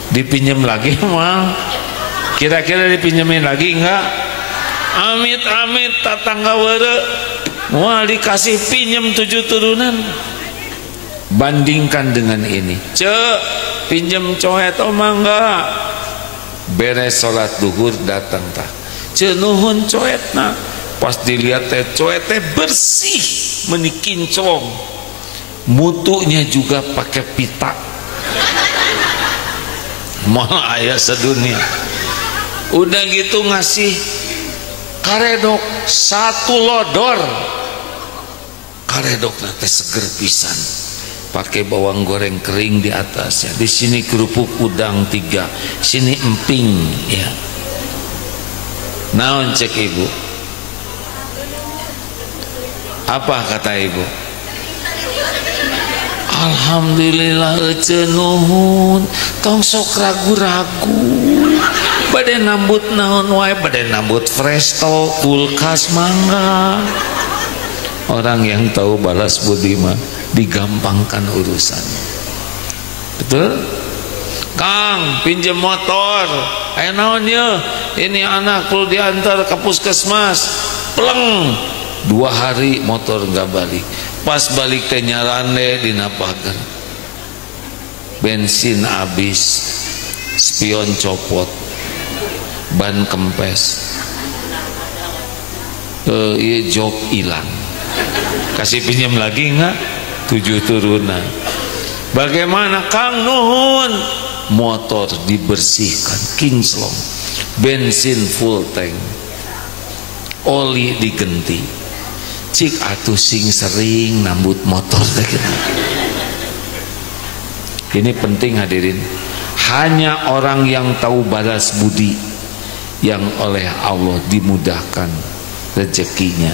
Dipinjem lagi mah, kira-kira dipinjemin lagi enggak? Amit-amit tetangga weureu moal dikasih pinjem 7 turunan. Bandingkan dengan ini, cek pinjem coet omah enggak? Beres sholat duhur datang tak cenuhun coetna, pas dilihat teh coet teh bersih menikincong, mutunya juga pakai pita, malah ayah sedunia. Udah gitu ngasih karedok 1 lodor, karedok teh seger pisan, pakai bawang goreng kering di atasnya. Di sini kerupuk udang 3, sini emping ya. Naon cek ibu? Apa kata ibu? Alhamdulillah ece nuhun, tong sok ragu-ragu. Bade nambut naon wae, bade nambut presto, kulkas, mangga. Orang yang tahu balas budi mah digampangkan urusan. Betul? Kang, pinjam motor. Ayo naon ya? Ini anak perlu diantar ke puskesmas. Pleng. 2 hari motor nggak balik. Pas balik teh nyarane dinapakeun. Bensin habis, spion copot, ban kempes, iya jok hilang. Kasih pinjam lagi enggak? 7 turunan. Bagaimana Kang? Nuhun. Motor dibersihkan, kinclong, bensin full tank, oli digenti. Cik atuh sing sering nambut motor. Ini penting hadirin. Hanya orang yang tahu balas budi yang oleh Allah dimudahkan rezekinya.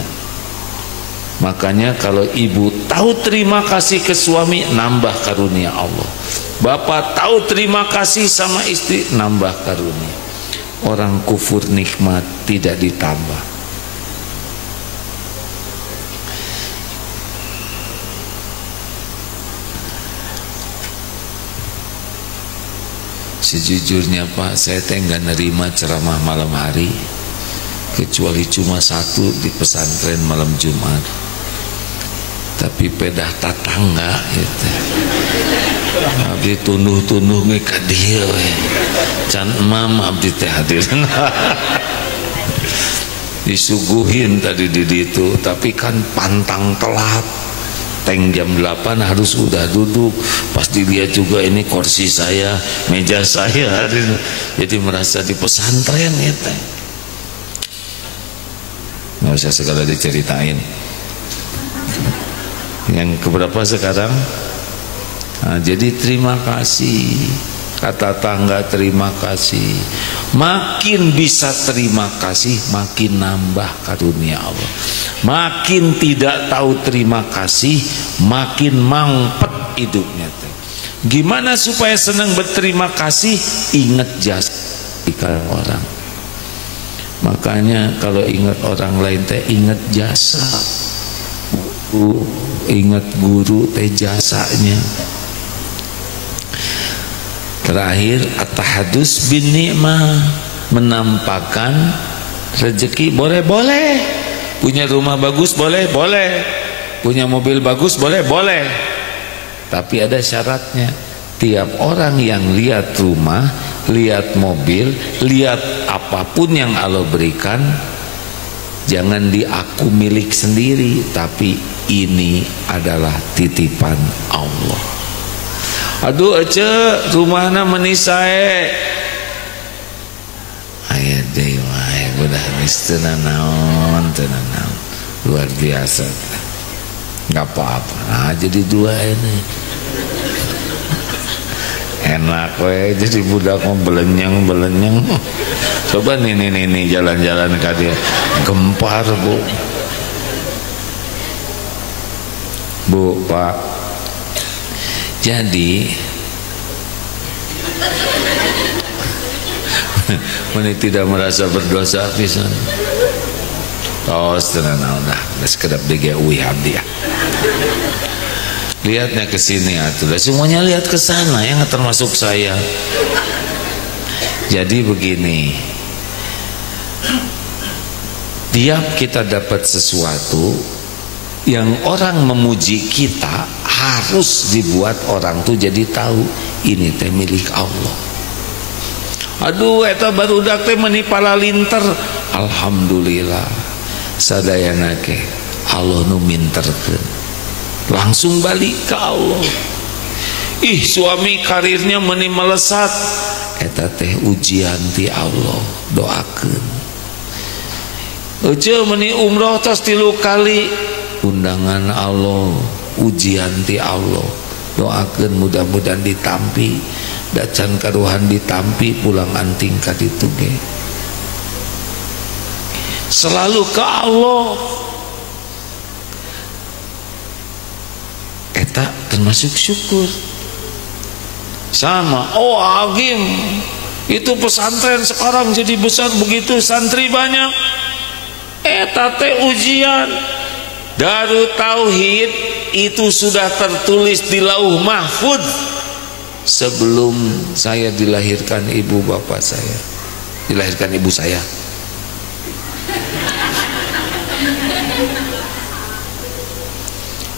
Makanya kalau ibu tahu terima kasih ke suami, nambah karunia Allah. Bapak tahu terima kasih sama istri, nambah karunia. Orang kufur nikmat tidak ditambah. Sejujurnya Pak, saya teh nggak nerima ceramah malam hari, kecuali cuma 1 di pesantren malam Jumat. Tapi pedah tatangga gitu. Abdi tunduh-tunduh ge ka dieu we. Can emam abdi teh hadir. Disuguhin tadi di ditu, tapi kan pantang telat. Teng jam 8 harus udah duduk. Pas dilihat juga ini kursi saya, meja saya. Jadi merasa di pesantren gitu. Nggak usah segala diceritain. Yang keberapa sekarang? Nah, jadi terima kasih. Kata tangga terima kasih. Makin bisa terima kasih, makin nambah karunia Allah. Makin tidak tahu terima kasih, makin mampet hidupnya. Gimana supaya senang berterima kasih? Ingat jasa orang. Makanya kalau ingat orang lain teh ingat jasa. Ingat guru teh jasanya. Terakhir at-tahadus bin ni'mah, menampakkan rezeki. Boleh punya rumah bagus, boleh punya mobil bagus, boleh tapi ada syaratnya. Tiap orang yang lihat rumah, lihat mobil, lihat apapun yang Allah berikan, jangan diaku milik sendiri, tapi ini adalah titipan Allah. Aduh ece rumahna menisae. Aya deui wae udah mistena naon. Luar biasa. Enggak apa-apa. Nah, jadi 2 ini. Enak we jadi budak mau belenyang. Coba nih jalan-jalan ka dia. Gempar, Bu, Pak. Jadi mana tidak merasa berdosa pisan. Oh, tenang udah, sekedap DGUI abdi ya. Lihatnya ke sini atuh. Semuanya lihat ke sana, yang termasuk saya. Jadi begini. Tiap kita dapat sesuatu yang orang memuji kita, harus dibuat orang tuh jadi tahu ini teh milik Allah. Aduh eta barudak teh meuni palalinter. Alhamdulillah sadayana ke Allah nu minterkeun. Langsung balik ke Allah. Ih suami karirnya meuni melesat, eta teh ujian ti Allah, doakeun. Ece meuni umroh tos 3 kali, undangan Allah, ujian ti Allah, doakeun mudah-mudahan ditampi. Dacan karuhan ditampi pulang anting ka ditu ge. Selalu ke Allah. Eta termasuk syukur. Sama, oh agim Itu pesantren sekarang jadi besar begitu, santri banyak. Eta teh ujian. Darut Tauhid itu sudah tertulis di Lauh Mahfuz sebelum saya dilahirkan ibu bapak saya, dilahirkan ibu saya.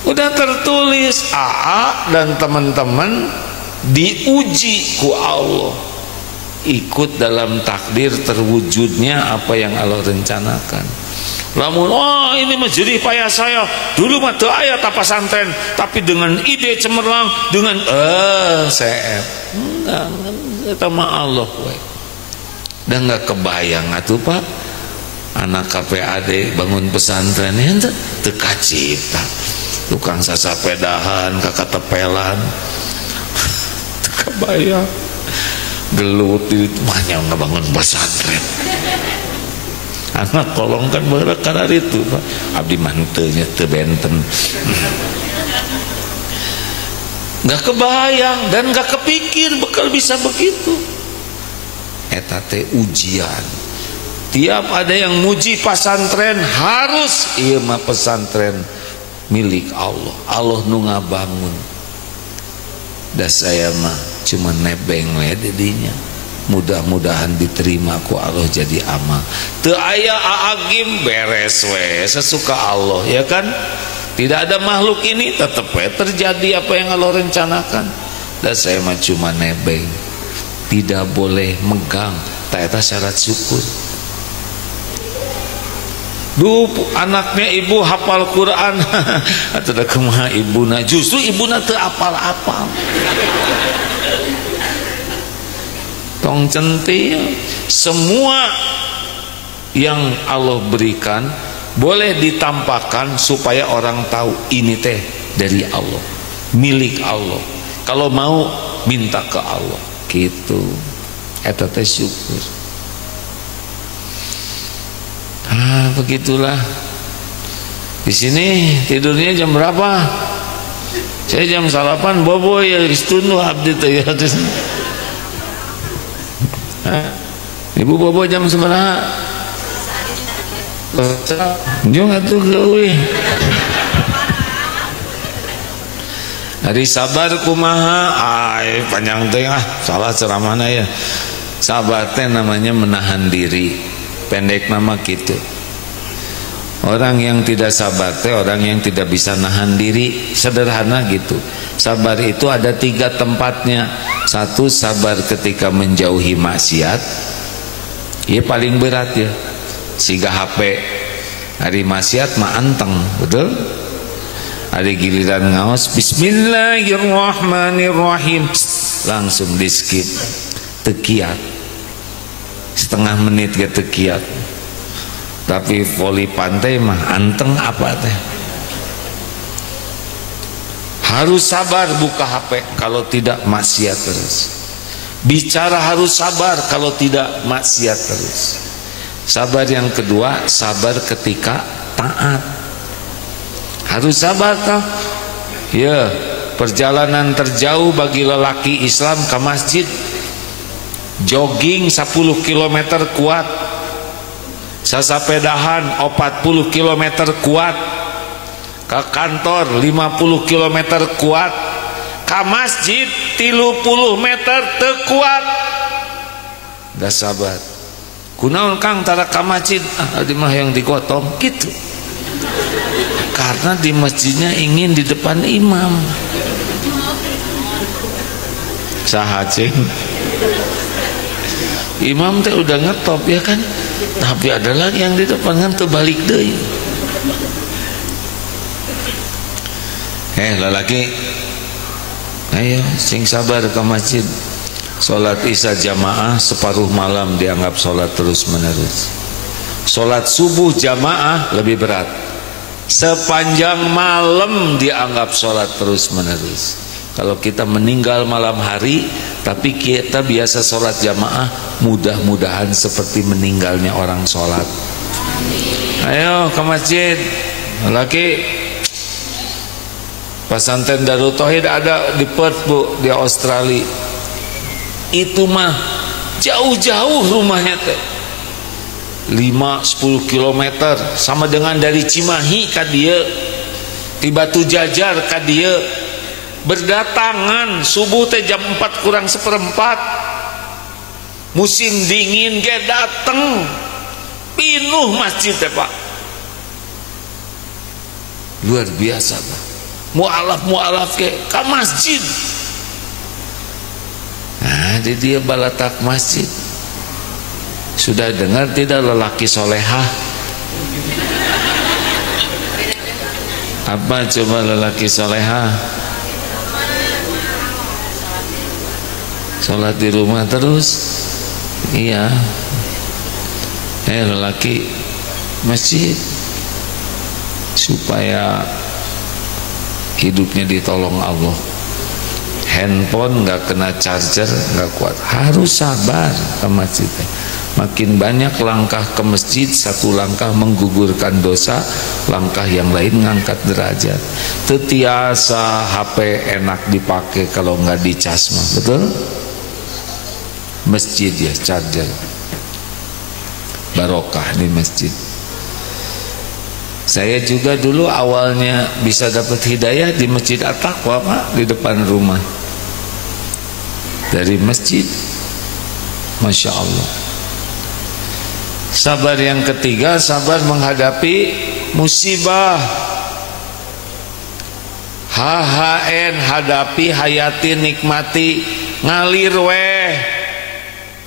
Udah tertulis. AA dan teman-teman diuji ku Allah, ikut dalam takdir terwujudnya apa yang Allah rencanakan. Lamun ini mah jerih payah saya dulu mah teu aya ta pesantren, tapi dengan ide cemerlang, dengan CF enggak eta mah Allah we. Dan enggak kebayang atuh Pak, anak KPAD bangun pesantren ente teu kacipta. Tukang sasapedahan, kakatepelan, teu kebayang. Gelut di mana ngebangun pesantren. Anak kolong kan berak karena itu Pak. Abdi mantenya teu benten. Nggak kebayang dan nggak kepikir bakal bisa begitu. Eta teh ujian. Tiap ada yang muji pesantren harus ieu mah pesantren milik Allah. Allah nu ngabangun. Da saya mah cuma nebeng we didinya. Mudah-mudahan diterima ku Allah jadi amal. Teu aya aagim beres we sesuka Allah, ya kan? Tidak ada makhluk ini tetap we terjadi apa yang Allah rencanakan. Dan saya mah cuma nebeng. Tidak boleh megang. Eta syarat syukur. Duh, anaknya ibu hafal Quran. Atuh da kumaha ibuna? Justru ibuna teu apal-apal. Tong centil. Semua yang Allah berikan boleh ditampakkan supaya orang tahu ini teh dari Allah, milik Allah. Kalau mau minta ke Allah gitu. Eta teh syukur. Begitulah. Di sini tidurnya jam berapa? Saya jam 8 bobo ya istunu abdi teh ya. Ibu bobo jam seberapa? Jom atuh gawe. Hari sabar kumaha? Panjang teh salah ceramahna ya. Sabar teh namanya menahan diri. Pendek nama gitu. Orang yang tidak sabar teh orang yang tidak bisa nahan diri. Sederhana gitu. Sabar itu ada 3 tempatnya. 1, sabar ketika menjauhi maksiat. Iya paling berat ya. Siga HP hari maksiat mah anteng, betul? Hari giliran ngaos Bismillahirrahmanirrahim langsung di skip. Tekiat setengah menit ke tekiat. Tapi voli pantai mah anteng apa teh? Harus sabar buka HP, kalau tidak maksiat terus. Bicara harus sabar, kalau tidak maksiat terus. Sabar yang kedua, sabar ketika taat. Harus sabar toh. Ya, perjalanan terjauh bagi lelaki Islam ke masjid, jogging 10 km kuat, sasapedahan 40 km kuat, ke kantor 50 km kuat, ke masjid 30 meter teu kuat. Da sabar. Kunaon Kang tara ka masjid? Di mah yang digotong gitu. Karena di masjidnya ingin di depan imam. Saha cing? Imam teh udah ngetop ya kan? Tapi ada lagi yang di depan kan terbalik deui. Lelaki, ayo sing sabar ke masjid. Sholat isya jamaah separuh malam dianggap sholat terus menerus. Sholat subuh jamaah lebih berat. Sepanjang malam dianggap sholat terus menerus. Kalau kita meninggal malam hari tapi kita biasa sholat jamaah, mudah-mudahan seperti meninggalnya orang sholat. Ayo ke masjid. Laki pesantren Darut Tauhid ada di Perth Bu, di Australia. Itu mah jauh-jauh rumahnya teh 5-10 kilometer, sama dengan dari Cimahi ka dieu, di Batu Jajar ka dieu, berdatangan subuh teh jam 4:04, musim dingin ge dateng pinuh masjid teh Pak, luar biasa Pak. Mualaf ke masjid. Nah, di dia balatak masjid. Sudah dengar tidak lelaki solehah? Apa coba lelaki solehah? Sholat di rumah terus. Iya. Lelaki masjid supaya hidupnya ditolong Allah. Handphone nggak kena charger, nggak kuat, harus sabar ke masjid. Makin banyak langkah ke masjid, satu langkah menggugurkan dosa, langkah yang lain ngangkat derajat. Tetiasa HP enak dipakai kalau nggak dicas mah, betul? Masjid ya charger, barokah di masjid. Saya juga dulu awalnya bisa dapat hidayah di Masjid At-Taqwa Pak, di depan rumah. Dari masjid, Masya Allah. Sabar yang ketiga, sabar menghadapi musibah. HHN, hadapi, hayati, nikmati, ngalir weh,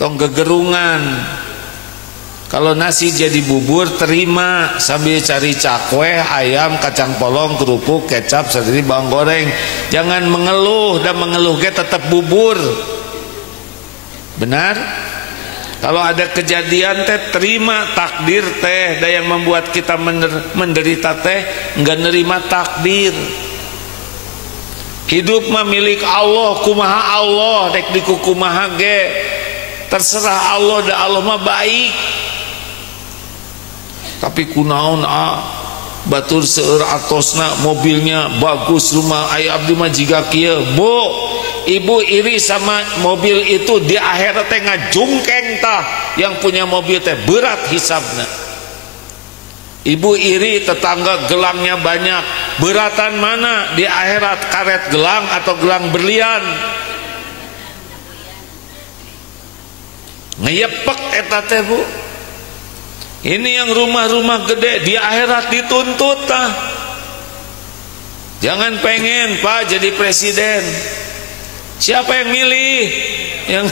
tong gegerungan. Kalau nasi jadi bubur, terima sambil cari cakwe, ayam, kacang polong, kerupuk, kecap, sendiri bawang goreng. Jangan mengeluh, dan mengeluh tetap bubur. Benar? Kalau ada kejadian teh terima takdir teh, dan yang membuat kita menderita teh enggak nerima takdir. Hidup mah milik Allah, kumaha Allah, dek dikukumaha ge. Terserah Allah, da Allah mah baik. Tapi kunaon batur seueur atosna, mobilnya bagus, rumah aya abdi mah jiga kieu. Bu, ibu iri sama mobil itu, di akhirat teh ngajungkeng tah, yang punya mobil teh berat hisabna. Ibu iri tetangga gelangnya banyak, beratan mana di akhirat, karet gelang atau gelang berlian? Ngeyepek eta teh Bu. Ini yang rumah-rumah gede di akhirat dituntut tah. Jangan pengen Pak jadi presiden. Siapa yang milih? Yang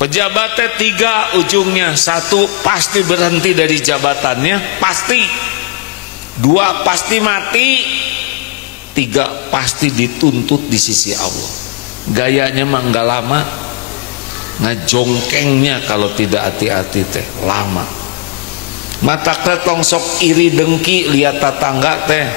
pejabatnya 3 ujungnya. 1 pasti berhenti dari jabatannya, pasti. 2 pasti mati. 3 pasti dituntut di sisi Allah. Gayanya mah enggak lama. Ngajongkengnya kalau tidak hati-hati teh lama. Mata ketong sok iri dengki lihat tetangga teh,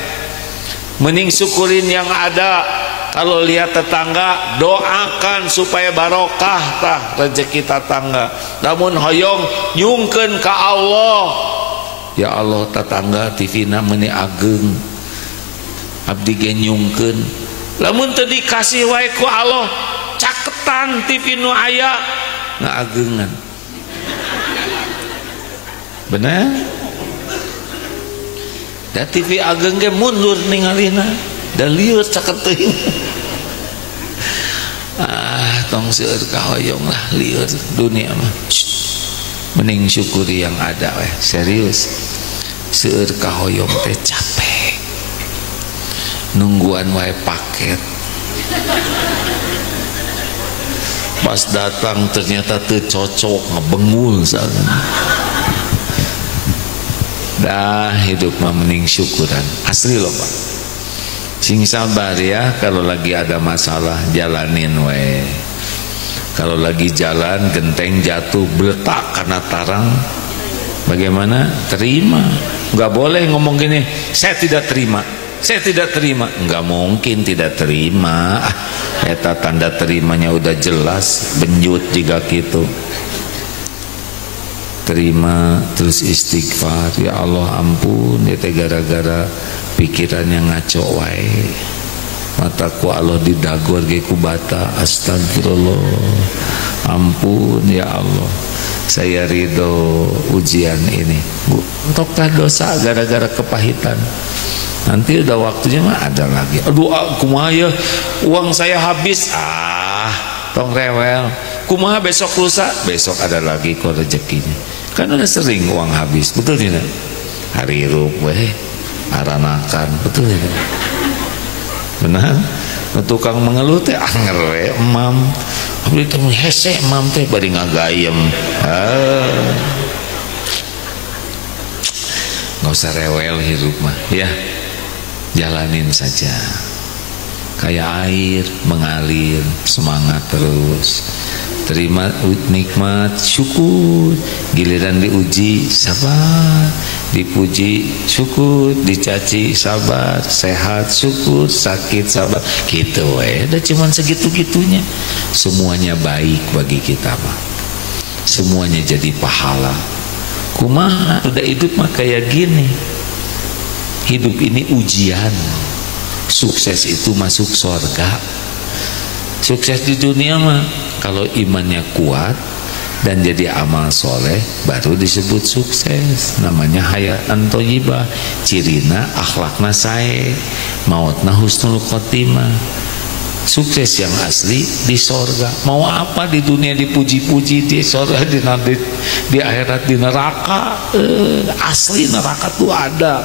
mending syukurin yang ada. Kalau lihat tetangga, doakan supaya barokah tah rezeki tetangga. Namun hoyong nyungkeun ka Allah, ya Allah tetangga TV-na meuni ageng, abdi ge nyungkeun. Lamun teu dikasih wae ku Allah, caketan TV nu aya ngaageungan. Bener? Da TV ageng ge mundur ningalina, da lieur caket teuing. Tong seueur kahoyong lah, lieur dunia mah. Mending syukuri yang ada weh, serius. Seueur kahoyong teh capek. Nungguan wae paket. Pas datang ternyata teu cocok, ngebengul soalnya. Dah hidup mah mending syukuran. Asli loh Pak. Sing sabar ya, kalau lagi ada masalah jalanin we. Kalau lagi jalan genteng jatuh beletak karena tarang, bagaimana? Terima. Nggak boleh ngomong gini, saya tidak terima. Saya tidak terima. Nggak mungkin tidak terima. Eta tanda terimanya udah jelas, benjut jika gitu. Terima terus istighfar, ya Allah ampun, ya gara-gara pikirannya ngaco wae. mataku Allah didagor ge ku bata. Astagfirullah, ampun ya Allah, saya ridho ujian ini. Entoklah dosa gara-gara kepahitan. Nanti udah waktunya mah ada lagi. Aduh, kumaha ya, uang saya habis. Tong rewel. Kumaha besok lusa, besok ada lagi kok rezekinya. Kan udah sering uang habis, betul tidak? Hari ruk weh, aranakan, betul tidak? Benar? Tukang mengeluh teh anger we emam. Abdi teh hese emam teh bari ngagayem. Nggak usah rewel hidup mah, ya. Jalanin saja. Kayak air mengalir, semangat terus. Terima nikmat, syukur. Giliran diuji, sabar. Dipuji, syukur. Dicaci, sabar. Sehat, syukur. Sakit, sabar. Gitu udah cuman segitu-gitunya. Semuanya baik bagi kita mah. Semuanya jadi pahala. Kumaha udah hidup mah kayak gini. Hidup ini ujian. Sukses itu masuk surga. Sukses di dunia mah kalau imannya kuat dan jadi amal soleh baru disebut sukses. Namanya hayatan thayyibah. Cirina akhlakna sae, mautna husnul khotimah. Sukses yang asli di sorga. Mau apa di dunia dipuji-puji, di sorga, di akhirat, di neraka. Asli neraka tuh ada,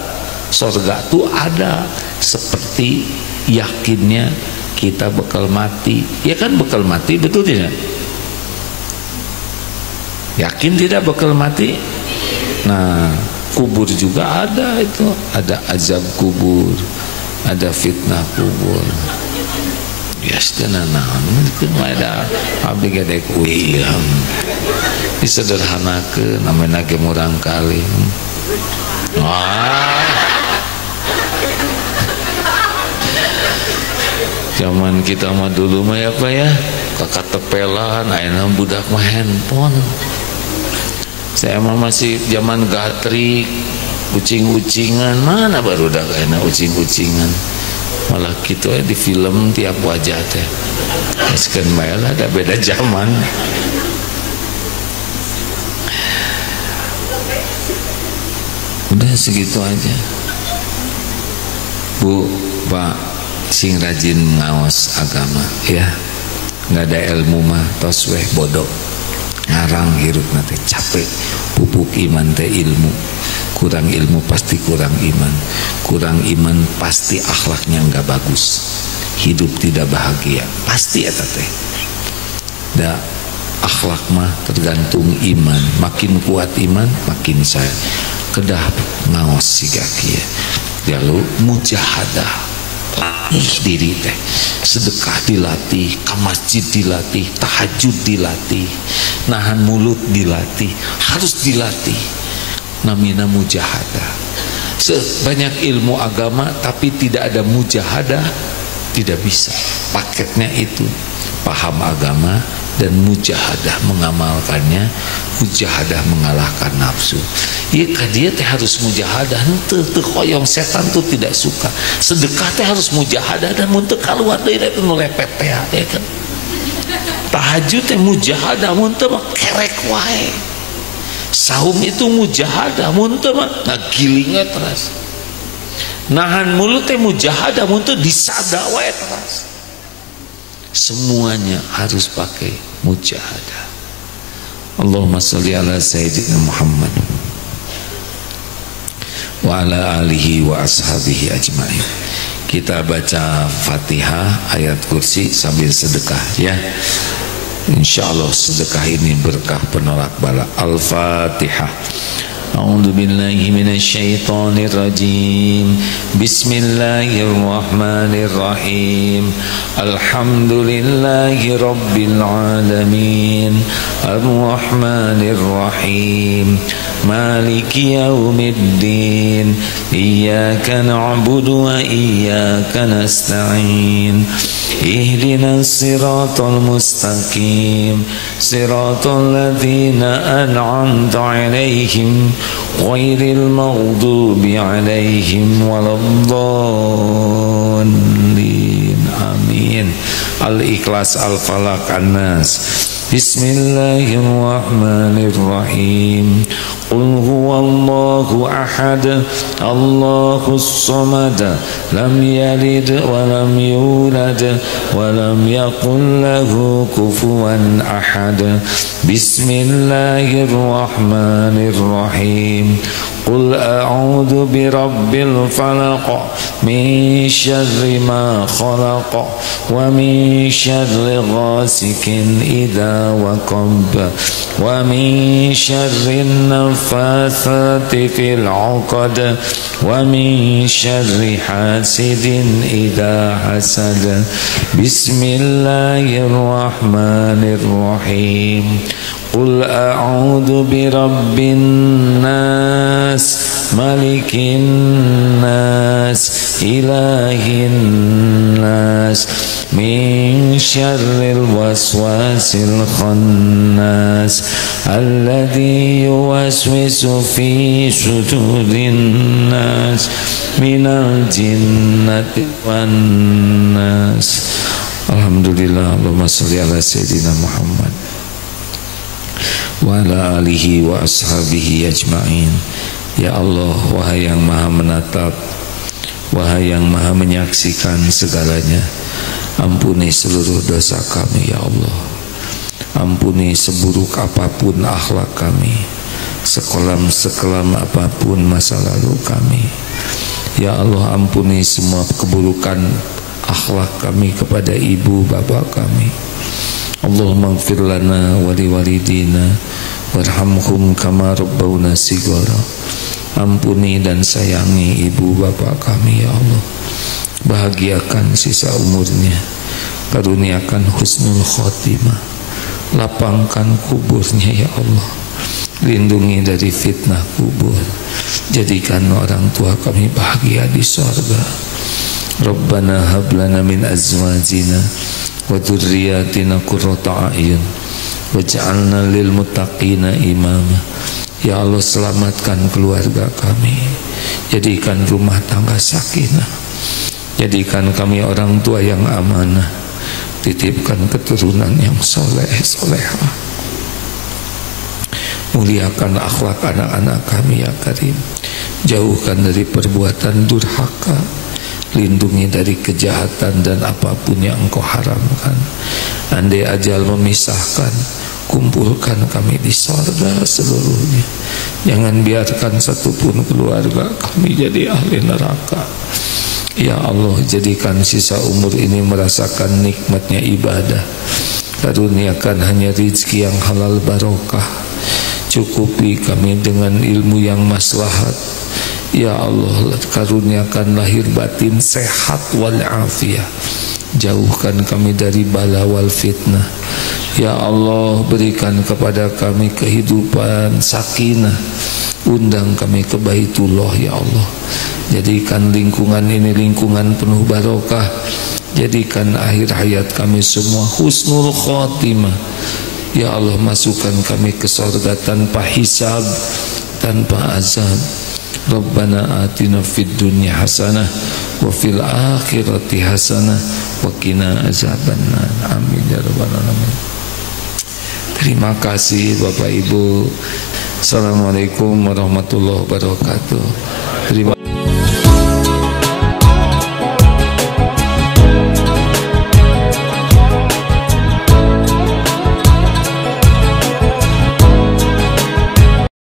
sorga tuh ada. Seperti yakinnya kita bakal mati. Ya kan bakal mati, betul tidak? Yakin tidak bakal mati? Nah, kubur juga ada itu. Ada azab kubur, ada fitnah kubur. Bias tenanan mungkin ada abdi gede kuyam. Disederhanakeun namanya ge murang kali. Zaman kita mah dulu mah ya Pak ya, kakak tepelan, ayeuna budak mah handphone. Saya mah masih zaman gatrik, ucing-ucingan, mana baru udah ayeuna ucing-ucingan. Malah gitu di film tiap wajah teh. Sekian bayar ada beda zaman. Udah segitu aja. Bu, Pak, sing rajin ngaos agama ya, nggak ada ilmu mah tos weh bodoh, ngarang hirup nanti capek. Pupuk iman teh ilmu, kurang ilmu pasti kurang iman, kurang iman pasti akhlaknya nggak bagus, hidup tidak bahagia pasti eta teh. Da akhlak mah tergantung iman, makin kuat iman makin saya kedah ngaos siga kieu. Lalu mujahadah, latih diri teh, sedekah dilatih, ke masjid dilatih, tahajud dilatih, nahan mulut dilatih, harus dilatih. Namina mujahadah. Sebanyak ilmu agama tapi tidak ada mujahadah, tidak bisa. Paketnya itu paham agama dan mujahadah mengamalkannya, mujahadah mengalahkan nafsu. Ya dia teh harus mujahadah, teu koyong setan tuh tidak suka. Sedekah teh harus mujahadah dan mun teu kaluar deui teh nu lepet teh ya kan. Tahajud teh mujahadah, mun teu mah kerek wae. Saum itu mujahadah, mun teu mah ngagilingnya terus. Nahan mulut teh mujahadah, mun teu disada wae terus. Semuanya harus pakai mujahadah. Allahumma sholli ala sayyidina Muhammad wa ala alihi wa ashabihi ajma'in. Kita baca Fatihah, ayat kursi sambil sedekah ya. Insyaallah sedekah ini berkah penolak bala. Al-Fatihah. A'udzu billahi minasy syaithanir rajim. Bismillahirrahmanirrahim. Alhamdulillahi rabbil alamin. Arrahmanir rahim. Maliki yaumiddin. Iyyaka na'budu wa iyyaka nasta'in. Ihdinas siratal mustaqim. Siratal ladzina an'amta 'alaihim ghairil maghdubi 'alaihim waladdallin. Al-Ikhlas, Al-Falaq, An-Nas. Bismillahirrahmanirrahim. Qul huwallahu ahad, Allahus samad, lam yalid wa lam yulad wa lam yakul lahu kufuwan ahad. Bismillahirrahmanirrahim. Qul a'udzu birabbil falaq min syarri ma khalaq wa min syarri ghasikin idza waqab wa min syarri naffatsati fil 'uqad wa min syarri hasidin idza hasad. Bismillahirrahmanirrahim. Qul a'udzu birabbin nas, malikin nas, ilahin nas, min syarril waswasil khannas, alladzi yuwaswisu fi sudurin nas, minal jinnati wan nas. Alhamdulillah, Allahumma sholli ala sayyidina Muhammad wa ala alihi wa ashabihi ajma'in. Ya Allah, wahai yang maha menatap, wahai yang maha menyaksikan segalanya, ampuni seluruh dosa kami ya Allah. Ampuni seburuk apapun akhlak kami, sekelam apapun masa lalu kami. Ya Allah, ampuni semua keburukan akhlak kami kepada ibu bapak kami. Allahumma ighfir lana wa liwalidina warhamhum kama rabbawna shighara. Ampuni dan sayangi ibu bapak kami ya Allah. Bahagiakan sisa umurnya, karuniakan husnul khotimah, lapangkan kuburnya ya Allah. Lindungi dari fitnah kubur, jadikan orang tua kami bahagia di surga. Rabbana hab lana min azwajina wa dzurriyyatina qurrata a'yun waj'alna lil muttaqina imama. Ya Allah, selamatkan keluarga kami, jadikan rumah tangga sakinah, jadikan kami orang tua yang amanah, titipkan keturunan yang soleh solehah, muliakan akhlak anak-anak kami ya Karim, jauhkan dari perbuatan durhaka, lindungi dari kejahatan dan apapun yang Engkau haramkan. Andai ajal memisahkan, kumpulkan kami di surga seluruhnya. Jangan biarkan satupun keluarga kami jadi ahli neraka. Ya Allah, jadikan sisa umur ini merasakan nikmatnya ibadah. Karuniakan hanya rezeki yang halal barokah. Cukupi kami dengan ilmu yang maslahat. Ya Allah, karuniakan lahir batin sehat wal afiyah. Jauhkan kami dari bala wal fitnah. Ya Allah, berikan kepada kami kehidupan sakinah. Undang kami ke Baitullah ya Allah. Jadikan lingkungan ini lingkungan penuh barokah. Jadikan akhir hayat kami semua husnul khotimah. Ya Allah, masukkan kami ke surga tanpa hisab, tanpa azab. Rabbana atina fid dunya hasanah wa fil akhirati hasanah wa qina azabannar. Amin ya rabbal alamin. Terima kasih Bapak Ibu. Assalamualaikum warahmatullahi wabarakatuh. Terima